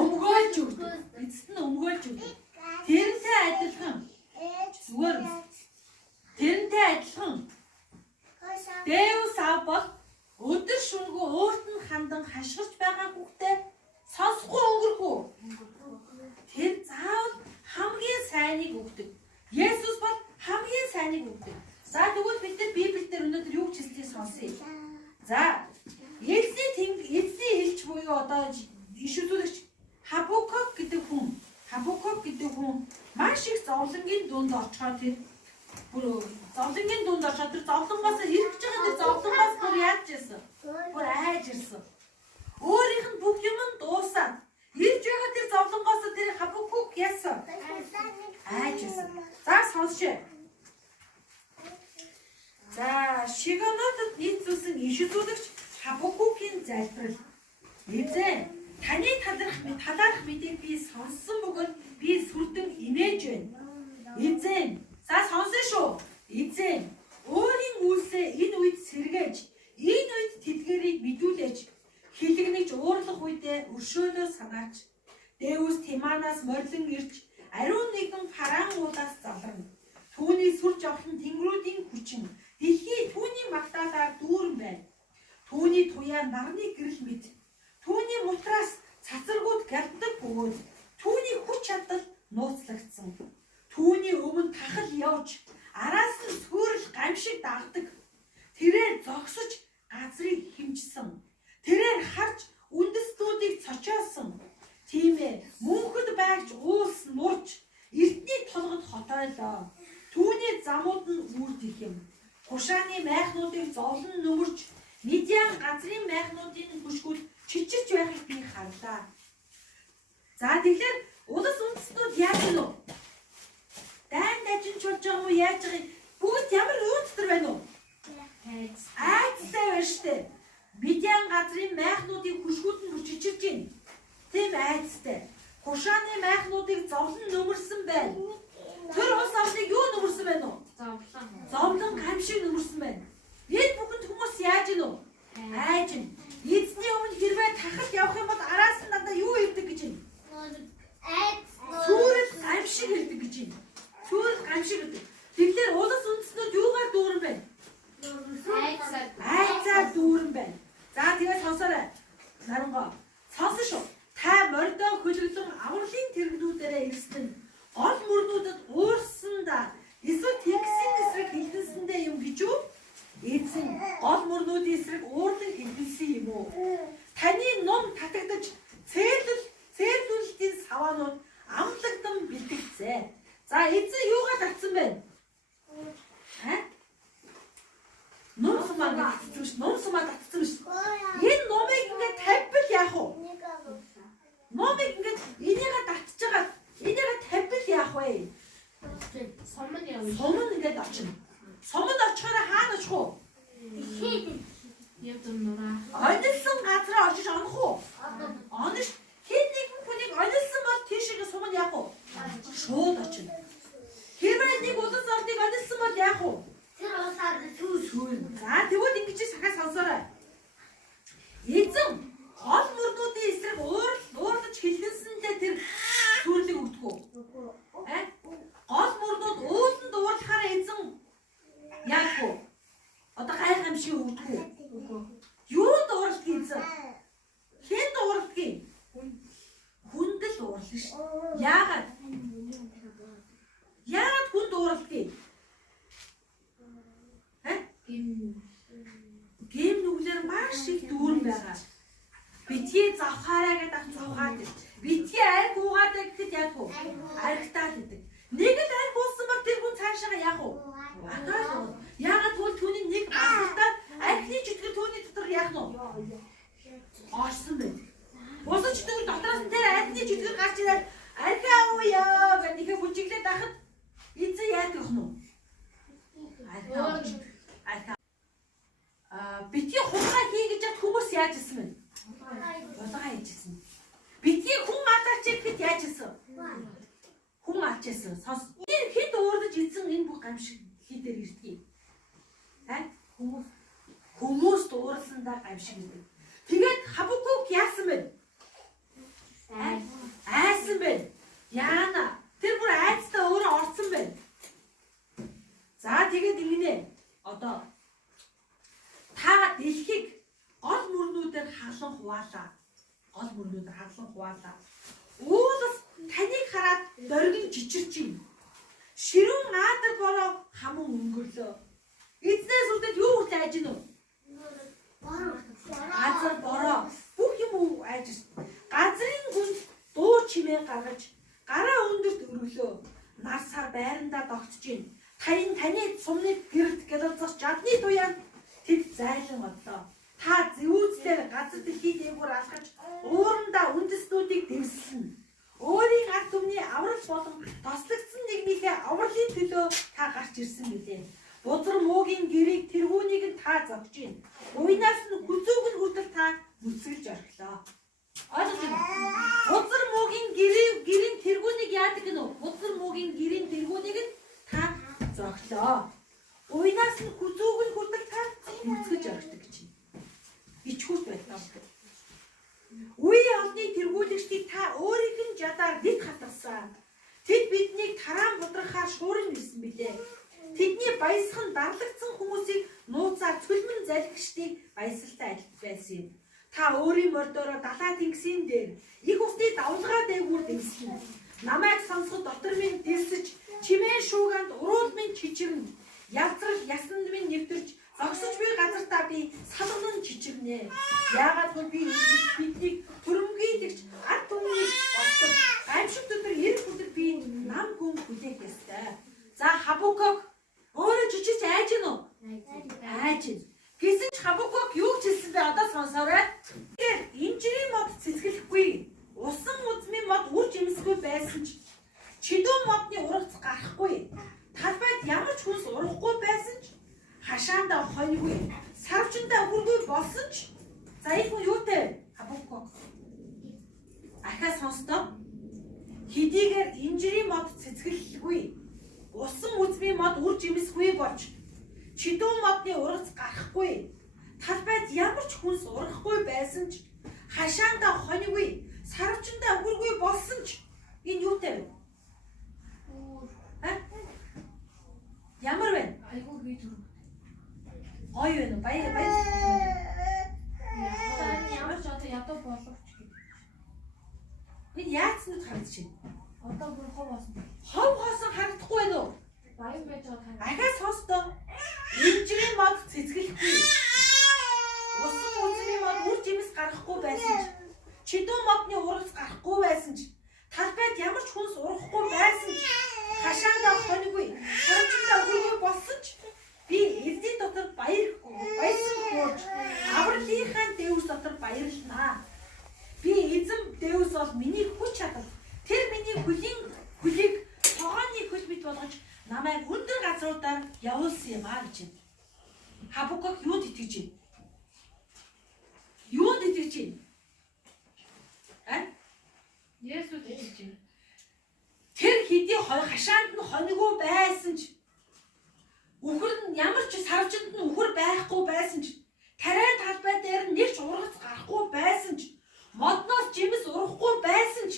Өмгөөлж өгдөг. Эцэст нь өмгөөлж өгдөг. Тэрнтэй адилхан. Зүгээр. Тэрнтэй адилхан. Дэвс аав бол өдөр шөнөгүй өөрт нь хандан хашгирч байгаа хүүхдээ сонсохгүй өнгөрөх үү? Тэр заавал хамгийн сайныг өгдөг. Есүс бол хамгийн сайныг өгдөг. За тэгвэл бид нар Библиэлд өнөөдөр юу ч хэлснийг сонсъё. За, эзний элч буюу одоо иш үзүүлэгч Хабакук гэдэг хүн маш их зовлонгийн дунд очихоо тэр бүр зовлонгийн дунд очоод тэр зовлонгоос эргэж байгаа тэр зовлонгоос бүр яаж ирсэн? Бүр айж ирсэн. Өөрийнх нь бүх юм дуусаад ирж байгаа тэр зовлонгоос тэр Хабакук яасан? Айж ирсэн. За сонсшээ. За Шигонотод нийцүүлсэн иш үзүүлэгч Хабакукийн залбирал. Эзэн таны талаарх мэдээг би сонссон бөгөөд би сүрдэн инээж байна. Эзэн за сонсон шүү. Эзэн өөрийн үйлсээ энэ үед сэргээж энэ үед тэдгэрийг мэдүүлээж хилэгнэж уурлах үедээ өршөөлөө санаач. Дэвс Тиманаас морилон ирж ариун нэгэн фараангуудаас залрна. Түүний сүр жавхан тэнгэрүүдийн хүчин дэлхий түүний магтаалаар дүүрэн байна. Түүний туяа нарны гэрэл мэд. Түүний мутраас цацаргууд гялдаг бөгөөд түүний хүч чадал нууцлагдсан. Түүний өмнө тахал явж араас нь сүрэл гамшиг дагдаг. Тэрээр зогсож газрыг хэмжсэн. Тэрээр харж үндэстнүүдийг цочоосон. Тийм ээ мөнхөд байгч уулс нурж эртний толгод хотойлоо. Түүний замууд нь үрдэх юм. Хушааны майхнуудыг зовлон нөмөрч Медиан газрын майхнуудын хөшгөл чичирч байхыг би харлаа. За тэгэхээр улс үндэстнүүд яаж вэ? Дайн дажинч болж байгаа юм яаж байгаа юм? Бүгд ямар өөдтөр байна уу? Айцтай байна штэ. Медиан газрын майхнуудын хөшгүүд нь чичирч байна. Тийм айцтай. Хушааны майхнуудыг зовлон нөмөрсөн байна. Тэр улс орныг юу нөмөрсөн байна уу? Зовлон гамшиг нөмөрсөн байна. Энэ бүхэнд хүмүүс яаж гинөө? Айж гин. Эзний өмнө хэрвээ тахал явах юм бол араас нь надаа юу ирдэг гэж юм? Сүрэл гамшиг ирдэг гэж юм. Сүрэл гамшиг ирдэг. Тэгэхээр улс үндэстнүүд юугаар дүүрэн байна? Айцаар дүүрэн байна. За тэгээд сонсоорой. Нарангаа. Сонсон шүү. Та мордоо хөлөглөн авралын тэрэгнүүдээрээ ирсэн нь гол мөрнүүдэд уурсандаа эсвэл тэнгисийн эсрэг хилэнсэндээ юм гэж юу? Эзэн гол мөрнүүдийн эсрэг уурлан хилэнсэн юм уу? Таны ном татагдаж цээрлүүлэлтийн саваанууд амлагдан бэлтгэцээ. За эзэн юугаар татсан бэ? Ном сумаа татсан шүү. Ном сумаа татсан шүү. Энэ номыг ингээд тавьбал яах вэ? Номыг ингээд энийгээ татж байгаа. Энийгээ тавьбал яах вэ? Сомон явна. Сомон ингээд очино. Сомон очихоор хаана очих вэ? Онилсон газараа очиж онох уу? Онош хэн нэгэн хүнийг онилсон бол тийшээ сомон яах вэ? Шууд очино. Хэрвээ нэг улс орныг онилсон бол яах вэ? Тэр улсаар сүүл. За тэгвэл ингэж сахаа сонсоорой. Эзэн гол мөрнүүдийн эсрэг уурлаж хилэнсэндээ тэр сүрлийг өгдөг үү? Гол мөрнүүд ууланд уурлахаараа эзэн яах вэ? Одоо гай гамшиг өгдөг үү? Юунд уурлах эзэн? Хэнд уурлах юм? Хүндэл уурлах ш. Яагаад? Яагаад хүнд уурлах юм? Гэм нүглэр маш их дүүрэн байгаа. Битгий завхаараа гэдэг завхаад. Битгий арх уугаад гэхэд яг уу? Архтаад гэдэг. Нэг л арх уусан бол тэр хүн цаашаа яах вэ? Атаа. Яагаад түл түүний нэг асуултаар архны чөтгөр түүний дотор яах нь вэ? Орсон байна. Босож чөтгөр дотроос нь тэр архны чөтгөр гарч ирээд архаа ууяа гэх нэгэ бүжиглээд ахад эзэн яадаг вэ? Архаа. Битгий хулгай хий гэж яд хүмүүс яаж ирсэн бэ? Хулгай хийжсэн. Битгий хүн алаач гэхэд яаж ирсэн? Хүн алчсан. Энэ хэд уурдаж эзэн энэ бүх гамшиг хийдээр ирдэг. Хүмүүс дуурландаа гамшиг ирдэг. Тэгээд Хабакук яасан бэ? Айсан бэ? Яана. Тэр бүр айцтай өөрөө орсон бэ. За тэгээд ингэнэ. Одоо та дэлхийг гол мөрнүүдээр хаглан хуваалаа. Гол мөрнүүдээр хаглан хуваалаа. Уулс таныг хараад дөргин чичирч юм. Ширүүн аадар бороо хамун өнгөрлөө. Эзнээс үлдээд юу хүртэл айж гинөө? Газар бороо. Бүх юм айж. Газрын хүнд дуу чимээ гаргаж гараа өндөрт өргөлөө. Нар сар байрандаа догц зогсож байна. Таны сумны гэрэлт гялалзах жадны туяанд тэд зайлан одлоо. Та зэвүүцлэр газар дэлхий дээгүүр алхаж уурандаа үндэстнүүдийг дэвслэнэ. Өөрийн ард түмний аврал болон тослогдсон нэгнийхээ авралын төлөө та гарч ирсэн билээ. Бузар муугийн гэрийг тэргүүнийг нь та зогж байна. Уйнаас нь хүзүүг нь хүртэл та нүцгэлж орхилоо. Ойлгож байна уу? Бузар муугийн гэрийн тэргүүнийг яадаг гэнэ үү? Бузар муугийн гэрийн тэргүүнийг нь та зогтлоо. Уйнаас нь хүзүүг нь хүртэл та нүцгэж орхидог гэж байна. Ичхүүт байлаа. Үе олны тэргүүлэгчдийг та өөрийнх нь жадаар дэд хатгасан. Тэд биднийг тараан будрахаар шуурын ирсэн билээ. Тэдний баясхан дарлагдсан хүмүүсийг нууцаар цөлмөн залхигчдыг баясалтай адилт байсан юм. Та өөрийн мордороо далаа тэнгисийн дээр их усны давлгаа дээгүүр дэвслэн. Намайг сонсоход дотор минь дэрсэж, чимээ шууганд уруулмын чичирнэ. Явцрал ясанд минь нэвтэрч, зогсож буй газартаа би салган чичирнэ. Яагаад гэвэл би биднийг төрөмгийлэгч ард түмнийг болдог. Гамшиг дотор 90 өдөр би нам хүм хүлээх ёстой. За Хабукук өөрөө жижигч айж гэнэ үү? Айж гэнэ. Гэсэн ч Хабукук юу ч хэлсэн бэ одоо сонсоорой. Тэгэхээр инжирийн мод цэцгэлэхгүй, усан үзмийн мод үр жимсгүй байсан ч чидүү модны ургац гарахгүй. Талбайд ямар ч хүнс урахгүй байсан ч хашаандаа хоньгүй, сарвчандаа хүргүй болсон ч за их хүн юутэй Хабукук. Ахаа сонстоо. Хэдийгээр инжирийн мод цэцгэлэхгүй, усан үзмийн мод үр жимсгүй болж чидүү модны ургац гарахгүй. Талбайд ямар ч хүнс урахгүй байсан ч хашаандаа хоньгүй, сарвчандаа хүргүй болсон ч энэ юутэй вэ? Ямар вэ? Айгуу би түр. Гоё вэ? Баяр. Ямар ч одоо ядуу боловч гэдэг. Энэ яатсан нь харагдаж байна. Одоо бүр хов болсон. Хов хоосон харагдахгүй байна уу? Баян байж байгаа тань. Ахаа сонстоо. Инжирийн мод цэцгэлэхгүй. Усан үзмийн мод үр жимс гарахгүй байсан ч чидүү модны ургац гарахгүй байсан ч талбайд ямар ч хүнс урахгүй байсан ч хашаандаа хоньгүй, харчандаа хүргүй болсон ч би эзний дотор баясан хуурж авралынхаа Дэвс дотор баярлнаа. Би эзэн Дэвс бол миний хүч чадал. Тэр миний хөлийг тогооны хөл бит болгож намайг өндөр газруудаар явуулсан юм аа гэж байна. Хабукук юунд итгэж байна? Юунд итгэж байна? Есүс итгэж байна. Тэр хэдий хашаанд нь хоньгүй байсан ч үхэр нь ямар ч сарвчанд нь үхэр байхгүй байсан ч тариа талбай дээр нь нэг ч ургац гарахгүй байсан ч модноос жимс урахгүй байсан ч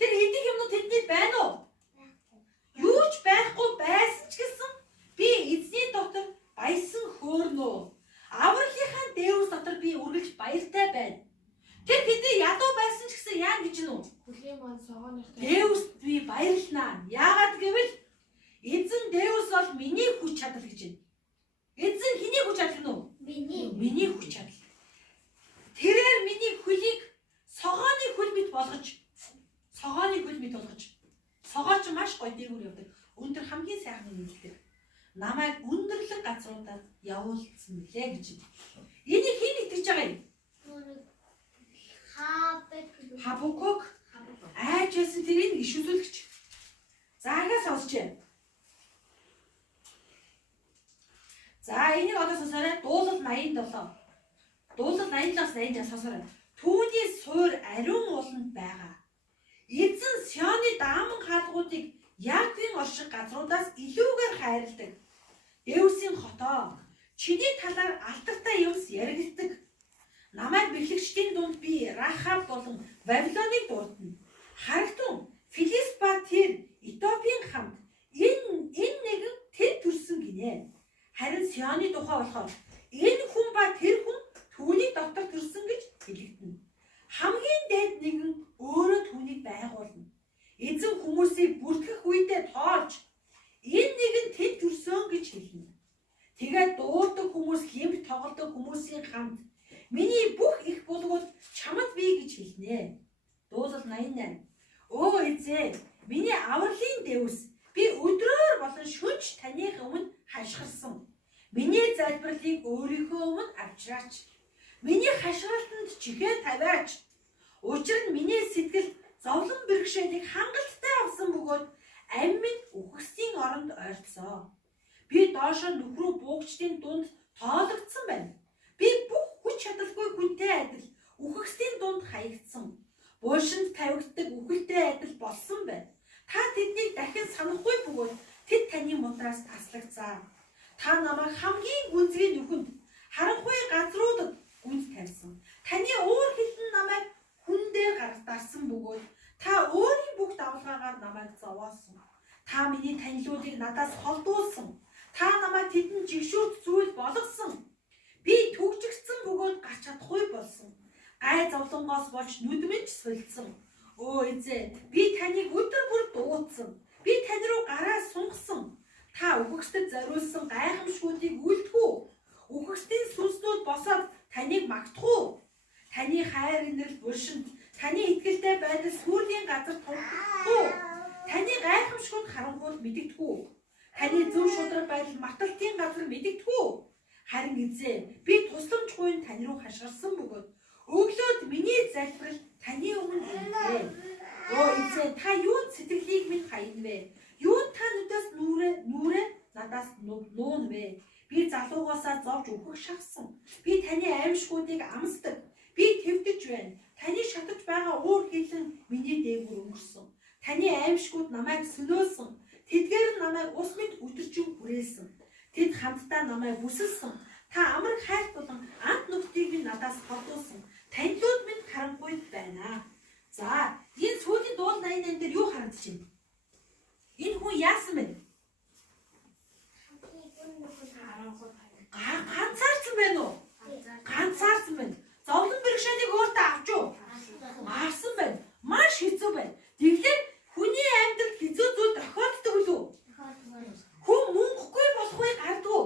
тэр хэдий юмнууд тэдний байна уу? Юу ч байхгүй байсан ч гэсэн би эзний дотор баясан хөөрнө. Авралынхаа Дэвс дотор би үргэлж баяртай байна. Тэр хэдий ядуу байсан ч гэсэн яа гэж нү? Бүлийн маань согоонортой. Дэвст би баярлнаа. Яагаад гэвэл эзэн Дэвс бол миний хүч чадал гэж байна. Эзэн хэний хүч чадал нь вэ? Миний хүч чадал. Тэрээр миний хөлийг согооны хөл бит болгож согооч маш гоё дээгүүр явдаг. Өндөр хамгийн сайхан нийлдэг. Намайг өндөрлөг газруудаар явуулсан билээ гэж байна. Энийг хэн итгэж байгаа юм? Хабукук айж байсан тэрийг иш үзүүлэгч. За ингээд сонсчээ. За энийг одоо сонсоорой. Дуулал 87. Дуулал 87-86 сонсоорой. Түүний суур ариун ууланд байгаа. Эзэн Сионы дааман хаалгуудыг Яаковын оршиг газруудаас илүүгээр хайрладаг. Дэвсийн хотоо чиний талаар алдартай юмс яригддаг. Намайг бэлэгчдийн дунд би Рахаб болон Вавилоныг дурдна. Харагтун Филист ба тэр Этиопийн хамт энэ нэгэн тэр төрсөн гинэ. Харин Сионы тухай болохоор энэ хүн ба тэр хүн түүний дотор төрсөн гэж хэлэгдэнэ. Хамгийн дээд нэгэн өөрөө түүнийг байгуулна. Эзэн хүмүүсийг бүртгэх үедээ тоолж энэ нэгэн тэд төрсөн гэж хэлнэ. Тэгээд дуудаг хүмүүс, хэмт тоглодог хүмүүсийн хамт миний бүх их булгууд чамд бий гэж хэлнэ. Дуулал 88. Өө эзэн, миний авралын Дэвс, би өдрөөр авчраач. Миний хашгиралтанд чихээ тавиач. Учир нь миний сэтгэл зовлон бэрхшээлийг хангалттай авсан бөгөөд амь минь үхсдийн оронд ойртсоо. Би доошоо нөхрөө буугчдын дунд тоологдсон байна. Би бүх хүч чадалгүй хүнтэй адил үхсдийн дунд хаягдсан. Буушинд тавигддаг үхэлтэй адил болсон байна. Та тэднийг дахин санахгүй бөгөөд тэд таны мудраас таслагцаа. Та намайг хамгийн гүнзгий нүхэнд харанхуй газруудад гүнз тавьсан. Таны уур хилэн намайг хүн дээр гаргасан бөгөөд та өөрийн бүх давалгаагаар намайг зовоосон. Та миний танилуудыг надаас холдуулсан. Та намайг тэдэнд жигшүүрт зүйл болгосон. Би төгжигдсэн бөгөөд гарч чадахгүй болсон. Гай зовлонгоос болж нүдмэнч сулцсан. Өө эзээ, би таныг өдөр бүр дуудсан. Би тань руу гараа сунгасан. Та үхэгсдэд зориулсан гайхамшгуудыг үлдэхүү. Үхэгсдийн сүнснүүд босоод таныг магтахуу. Таны хайр инэрл булшинд, таны итгэлтэй байдал сүрлийн газар тунхаглахгүй. Таны гайхамшгууд харанхууд мэдэгдэхүү. Таны зөв шударга байдал марталтын газар мэдэгдэхүү. Харин эзээ, би тусламжгүй тань руу хашгирсан бөгөөд өглөөд миний залбирал таны өмнө хэмжээ. Өө эзээ, та юунд сэтгэлийг минь хаян вэ? Юунд та нүдээс нүрээ надаас нуун вэ? Би залуугаасаа зовж өөхөх шахсан. Би таны аимшгуудыг амсдаг. Би твдэж байна. Таны шатаж байгаа уур хилэн миний дээгүүр өнгөрсөн. Таны аимшгууд намайг сөнөөсөн. Тэдгээр нь намайг ус мэд өдөржин хүрээсэн. Тэд хамтдаа намайг бүсэлсэн. Та амар хайр болон ант нүхтийг минь надаас холдуулсан. Танилуд минь харанхуй байна. За, энэ сүүлийн дуул 88 дээр юу харагдаж байна? Энэ хүн яасан бэ? Ганцаарсан байна уу? Ганцаарсан байна. Зовлон бэрхшээлийг өөртөө авч юу? Авсан байна. Маш хэцүү байна. Тэгэхээр хүний амьдрал хэцүү зүйл тохиолддог үлээ. Хүн мөнгөгүй болохгүй гардгүй.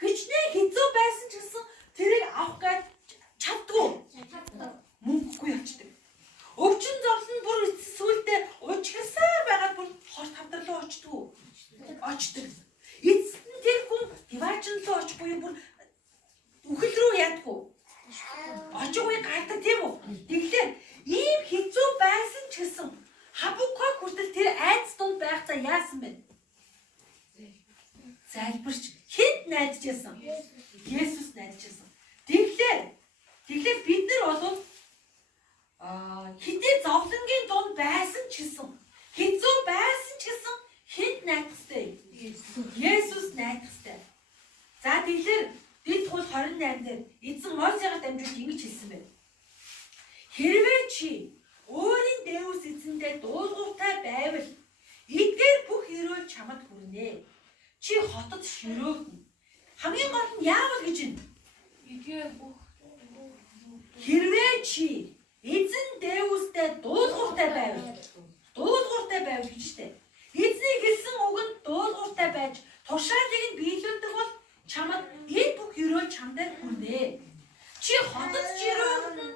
Хичнээн хэцүү байсан ч гэсэн тэрийг авах гэж чаддгүй. Мөнгөгүй явчихдаг. Өвчин зовлон бүр сүулдэ уучрсаар байгаад бүр хорт хамтралаа очдөг. Эцэст нь тэр хүн диваачн руу очихгүй бүр үхэл рүү яадгүй. Очихгүй гардаг тийм үү? Тэгэхээр ийм хэцүү байсан ч гэсэн Хабакук хүртэл тэр айдас дунд байхдаа яасан бэ? Залбирч хэд найдаж байсан? Есүс найдаж байсан. Тэгэхээр бид нар бол хэдий зовлонгийн дунд байсан ч гэсэн хэцүү байсан ч гэсэн хэд найдахстай? Есүс найдахстай. За тэгэхээр дэд тул 28 дээр эзэн Мосегаар дамжуулж ингэж хэлсэн байна. Хэрвээ чи өөрийн Дэвс эзэндээ дуулууртай байвал эдгээр бүх өрөөл чамд хүрнэ. Чи хотод ширөөгнө. Хамгийн гол нь яавал гэж байна? Хэрвээ чи эзэн Дэвстэй дуулууртай байвал гэж штэ. Эзний хэлсэн үг нь дуулууртай байж тушаалыг нь биелүүлдэг бол чамд энэ бүх өрөөл чамдаа хүрнэ. Чи хотод ширөөгнө.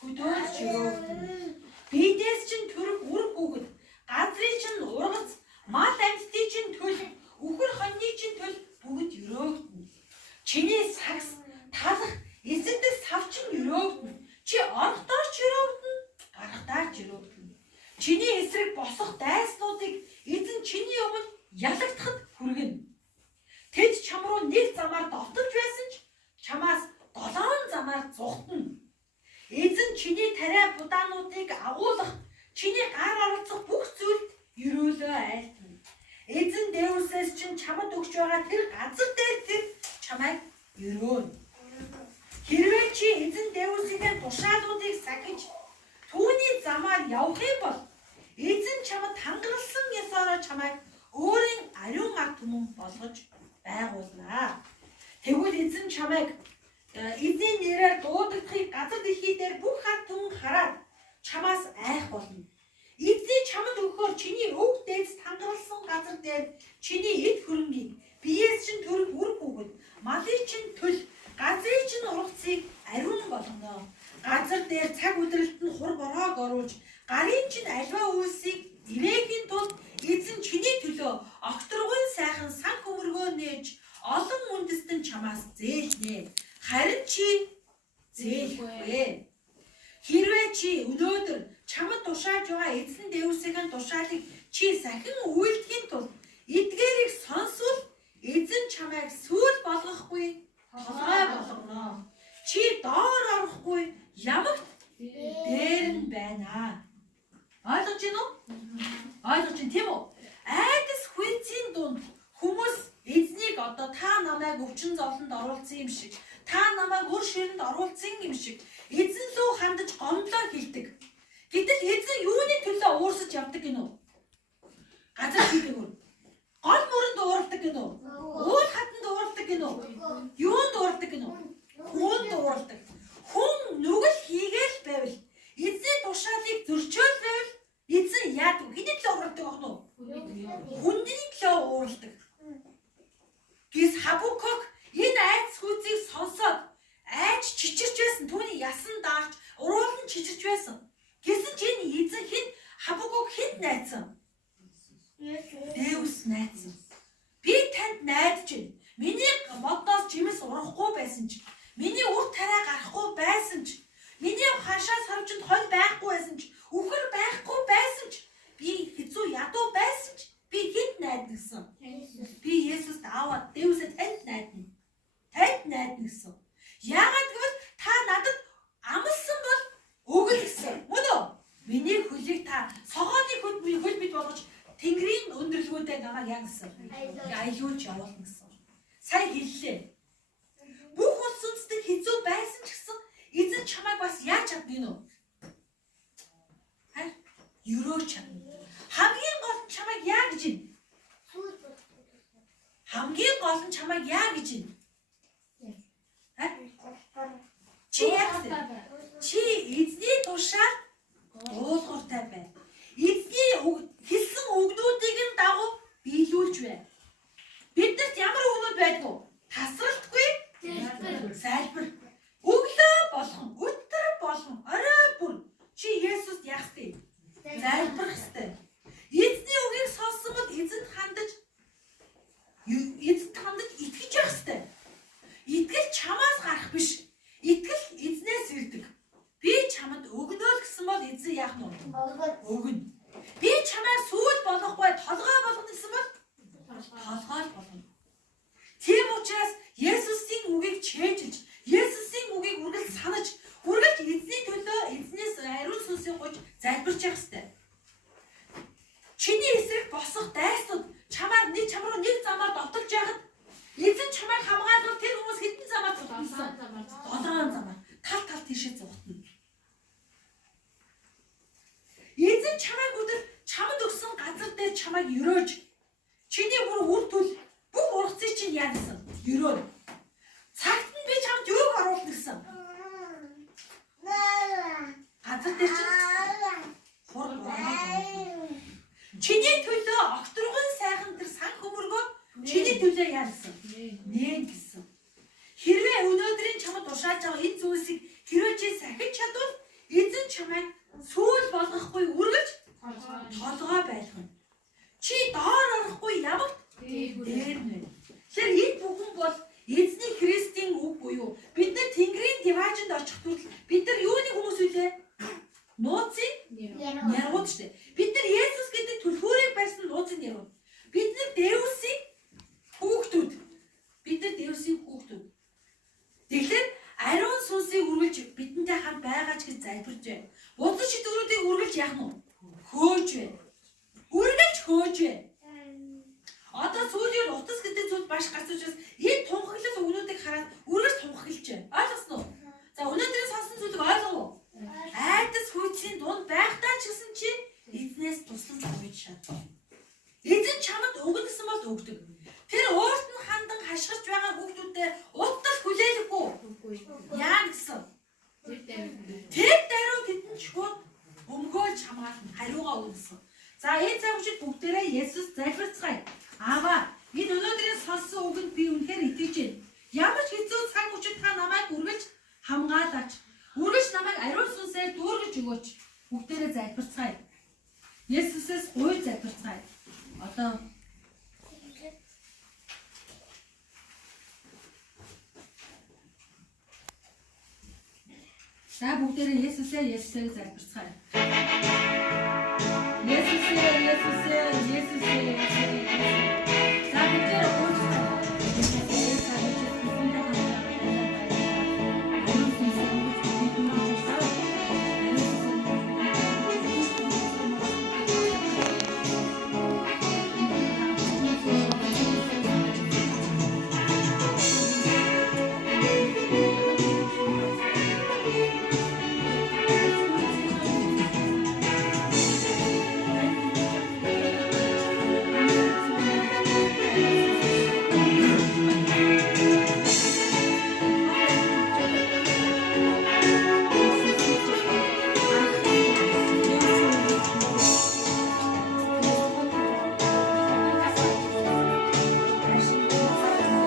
Хөдөөж ширөөгнө. Бидээс чинь төрөг үрг үгэд, газрын чинь ургац, мал амьтдын чинь төлөв, үхэр хоньны чинь төлөв бүгд өрөөгдөнө. Чиний сагс, талах, эзэгдэх сав чинь өрөөгдөнө. Чи орохдоо ч өрөөгдөнө, гарахдаа ч өрөөгдөнө. Чиний эсрэг босох дайснуудыг эзэн чиний өмнө ялагдахад хүргэнэ. Тэд чам руу нэг замаар довтолж байсан ч чамаас 7 замаар зүхтэнэ. Эзэн чиний тариа будаануудыг агуулах, чиний гар оролцох бүх зүйлд өрөөлөө айлтна. Эзэн Дэвсээс чинь чамд өгч байгаа тэр газар дээр тэр чамайг өрөөнө. Хэрвээ чи эзэн Дэвсийн тушаалуудыг сахиж түүний замаар явах юм бол эзэн чамд хангарласан ёсороо чамайг өөрийн ариун ард түмэн болгож байгуулнаа. Тэгвэл эзэн чамайг эзний нэрээр дуудагдахыг газар дэлхий дээр бүх ард түмэн хараад чамаас айх болно. Эзний чамд өгөхөөр чиний өг дээдс хангарласан газар дээр чиний эд хөрөнгийг биеэс чинь төрөг үрг үгэд, малын чинь төлөв, газрын чинь ургацыг ариун болгоно. Газар дээр цаг үдрэлт нь хур бороог оруулж, гарын чинь альва үйлсийг ивэхийн тулд эзэн чиний төлөө огторгын сайхан сан хөмөргөө нээж олон үндэстэн чамаас зээлнэ. Харин чи зээлгүй. Хэрвээ чи өнөөдөр чамд тушааж байгаа эзэн Дэвсийн тушаалыг чи сахин үйлдэхийн тулд эдгээрийг сонсвол эзэн чамайг сүүл болгохгүй толгой болгоно. Чи доор орохгүй ямагт дээр нь байна. Ойлгож байна уу? Ойлгож байна тийм үү? Айдас хүйцийн дунд хүмүүс эзнийг одоо та намайг өвчин зовлонд оруулсан юм шиг, та намайг үр ширэнд оруулсан юм шиг эзэн лөө хандаж гомдлоо хэлдэг. Гэтэл эзэн юуны төлөө уурсаж явдаг гинөө? Газар хийдэг үү? Гол мөрөнд уурладаг гинөө? Уур хатанд уурладаг гинөө? Юунд уурладаг гинөө? Хүнд уурладаг. Хүн нүгэл хийгээл байвал эзний тушаалыг зөрчөөл байвал эзэн яадаг? Хэний төлөө уурладаг ах нь? Хүндний төлөө уурладаг. Гис Хабукук энэ айц хүзийг сонсоод айж чичирч байсан. Түүний ясан даарч уруулан чичирч байсан. Гэсэн чинь эзэн хэн Хабукук хэд найзсан? Дэвс найзсан. Би танд найдаж байна. Миний модноос чимээс урахгүй байсан ч, миний үр тариа гарахгүй байсан ч, миний хашаа сарвчанд хол байхгүй байсан ч, үхэр байхгүй байсан ч, би хэцүү ядуу байсан ч, би хэд найдагсан? Би Есүст аваад Дэвсэд танд найдна. Танд найдна гэсэн. Яагаад гэвэл та надад амлсан бол өгөл гэсэн. Мөн үү? Миний хөлийг та согооны хөл бит болгож Тэнгэрийн өндөрлгүүдэд намайг яа гэсэн? Аялуулж явуулна гэсэн. Сайн хэллээ. Бүх улс үндэстэн хэцүү байсан ч гэсэн эзэн чамайг бас яаж чадна гинөө? Юроо чадна. Хамгийн гол нь чамайг яа гэж юм? Хамгийн гол нь чамайг яа гэж юм? Чи яа гэсэн? Чи эзний тушаал уулууртай бай. Эзний хэлсэн үгнүүдийг нь дагуу биелүүлж бай. Биднэрт ямар үгнүүд байдгүй? Тасралтгүй, залбир. Өглөө болгон, өдөр болгон, орой бүр чи Есүст яах вэ? Залбирх ёстой. Эзний үгийг сонссон бол эзэнд хандаж итгэж явах ёстой. Итгэл чамаас гарах биш. Итгэл эзнээс ирдэг. Би чамд өгнөө гэсэн бол эзэн яах нь вэ? Өгнө. Би чамайг сүүл болгохгүй толгой болгоно гэсэн бол толгой болгоно. Тийм учраас Есүсийн үгийг чэйжилж, Есүсийн үгийг үргэлж санаж, үргэлж эзний төлөө эзнээс ариун сүнсийг гуйж залбирч явах ёстой. Чиний эсрэг босох дайснууд чамаар нэг замаар довтолж яхад эзэн чамайг хамгаалвал тэр хүмүүс хэдэн замаар довтолсон? 7 замаар. Тал тийшээ зугтана. Эзэн чамайг өдөр чамд өгсөн газар дээр чамайг өрөөж чиний үр төл бүх ургацыг чинь яа гэсэн? Өрөөнө. Цагт нь би чамд юуг оруулна гэсэн? Газар дээр чинь хурд ургамаа. Чиний төлөө огторгон сайхан тэр сан хөмөргөө чиний төлөө яа гэсэн? Нээн гэсэн. Хэрвээ өнөөдрийн чамд тушааж байгаа энэ зүйлсийг хэрвээ чи сахиж чадвал эзэн чамайг сүүл болгохгүй үргэлж толгой байлгана. Чи доор орохгүй ямагт дээр нь. Тэгэхээр энэ бүхэн бол эзний Христийн үг буюу бид нар Тэнгэрийн диваажинд очих хүртэл бид нар юуны хүмүүс үлээ? Нууцын ярууд шүү дээ. Бид нар Есүс гэдэг түлхүүрийг барьсан нууцын ярууд. Бид нар Дэвсийн хүүхдүүд. Бид нар Дэвсийн хүүхдүүд. Тэгэхээр ариун сүнсийг үргэлж бидэнтэй хамт байгаа ч гэж залбирч бай. Бузар шидэврүүдийг үргэлж яах нь вэ? Хөөж бай. Үргэлж хөөж бай. Одоо сүүлийн утас гэдэг зүйл баш гарч учраас энэ тунхаглал өгнүүдийг хараад үргэлж тунхаглаж бай. Ойлгосноо уу? За өнөөдрийн сонсон зүйлийг ойлгов уу? Айдас хүчийн дунд байхдаа ч гэсэн чи эзнээс туслан авч шатна. Эзэн чамд өгнө гэсэн бол өгдөг. Тэр уурт нь хандан хашгирч байгаа хүүхдүүдэд удал хүлээлгэхгүй. Яа гэсэн? Тэр даруй тэдэнд шууд өмгөөлж хамгаална. Хариугаа өгсөн. За энэ цаг үед бүгдээрээ Есүс залбирцгаая. Аава, энэ өнөөдрийн сонссон үгэнд би үнэхээр итгэж байна. Ямар ч хэцүү цаг үед та намайг үргэлж хамгаалаач. Үргэлж намайг ариун сүнсээр дүүргэж өгөөч. Бүгдээрээ залбирцгаая. Есүсээс гуй залбирцгаая. Одоо За бүгдээрээ Есүсээ залбирцгаая. Есүсээ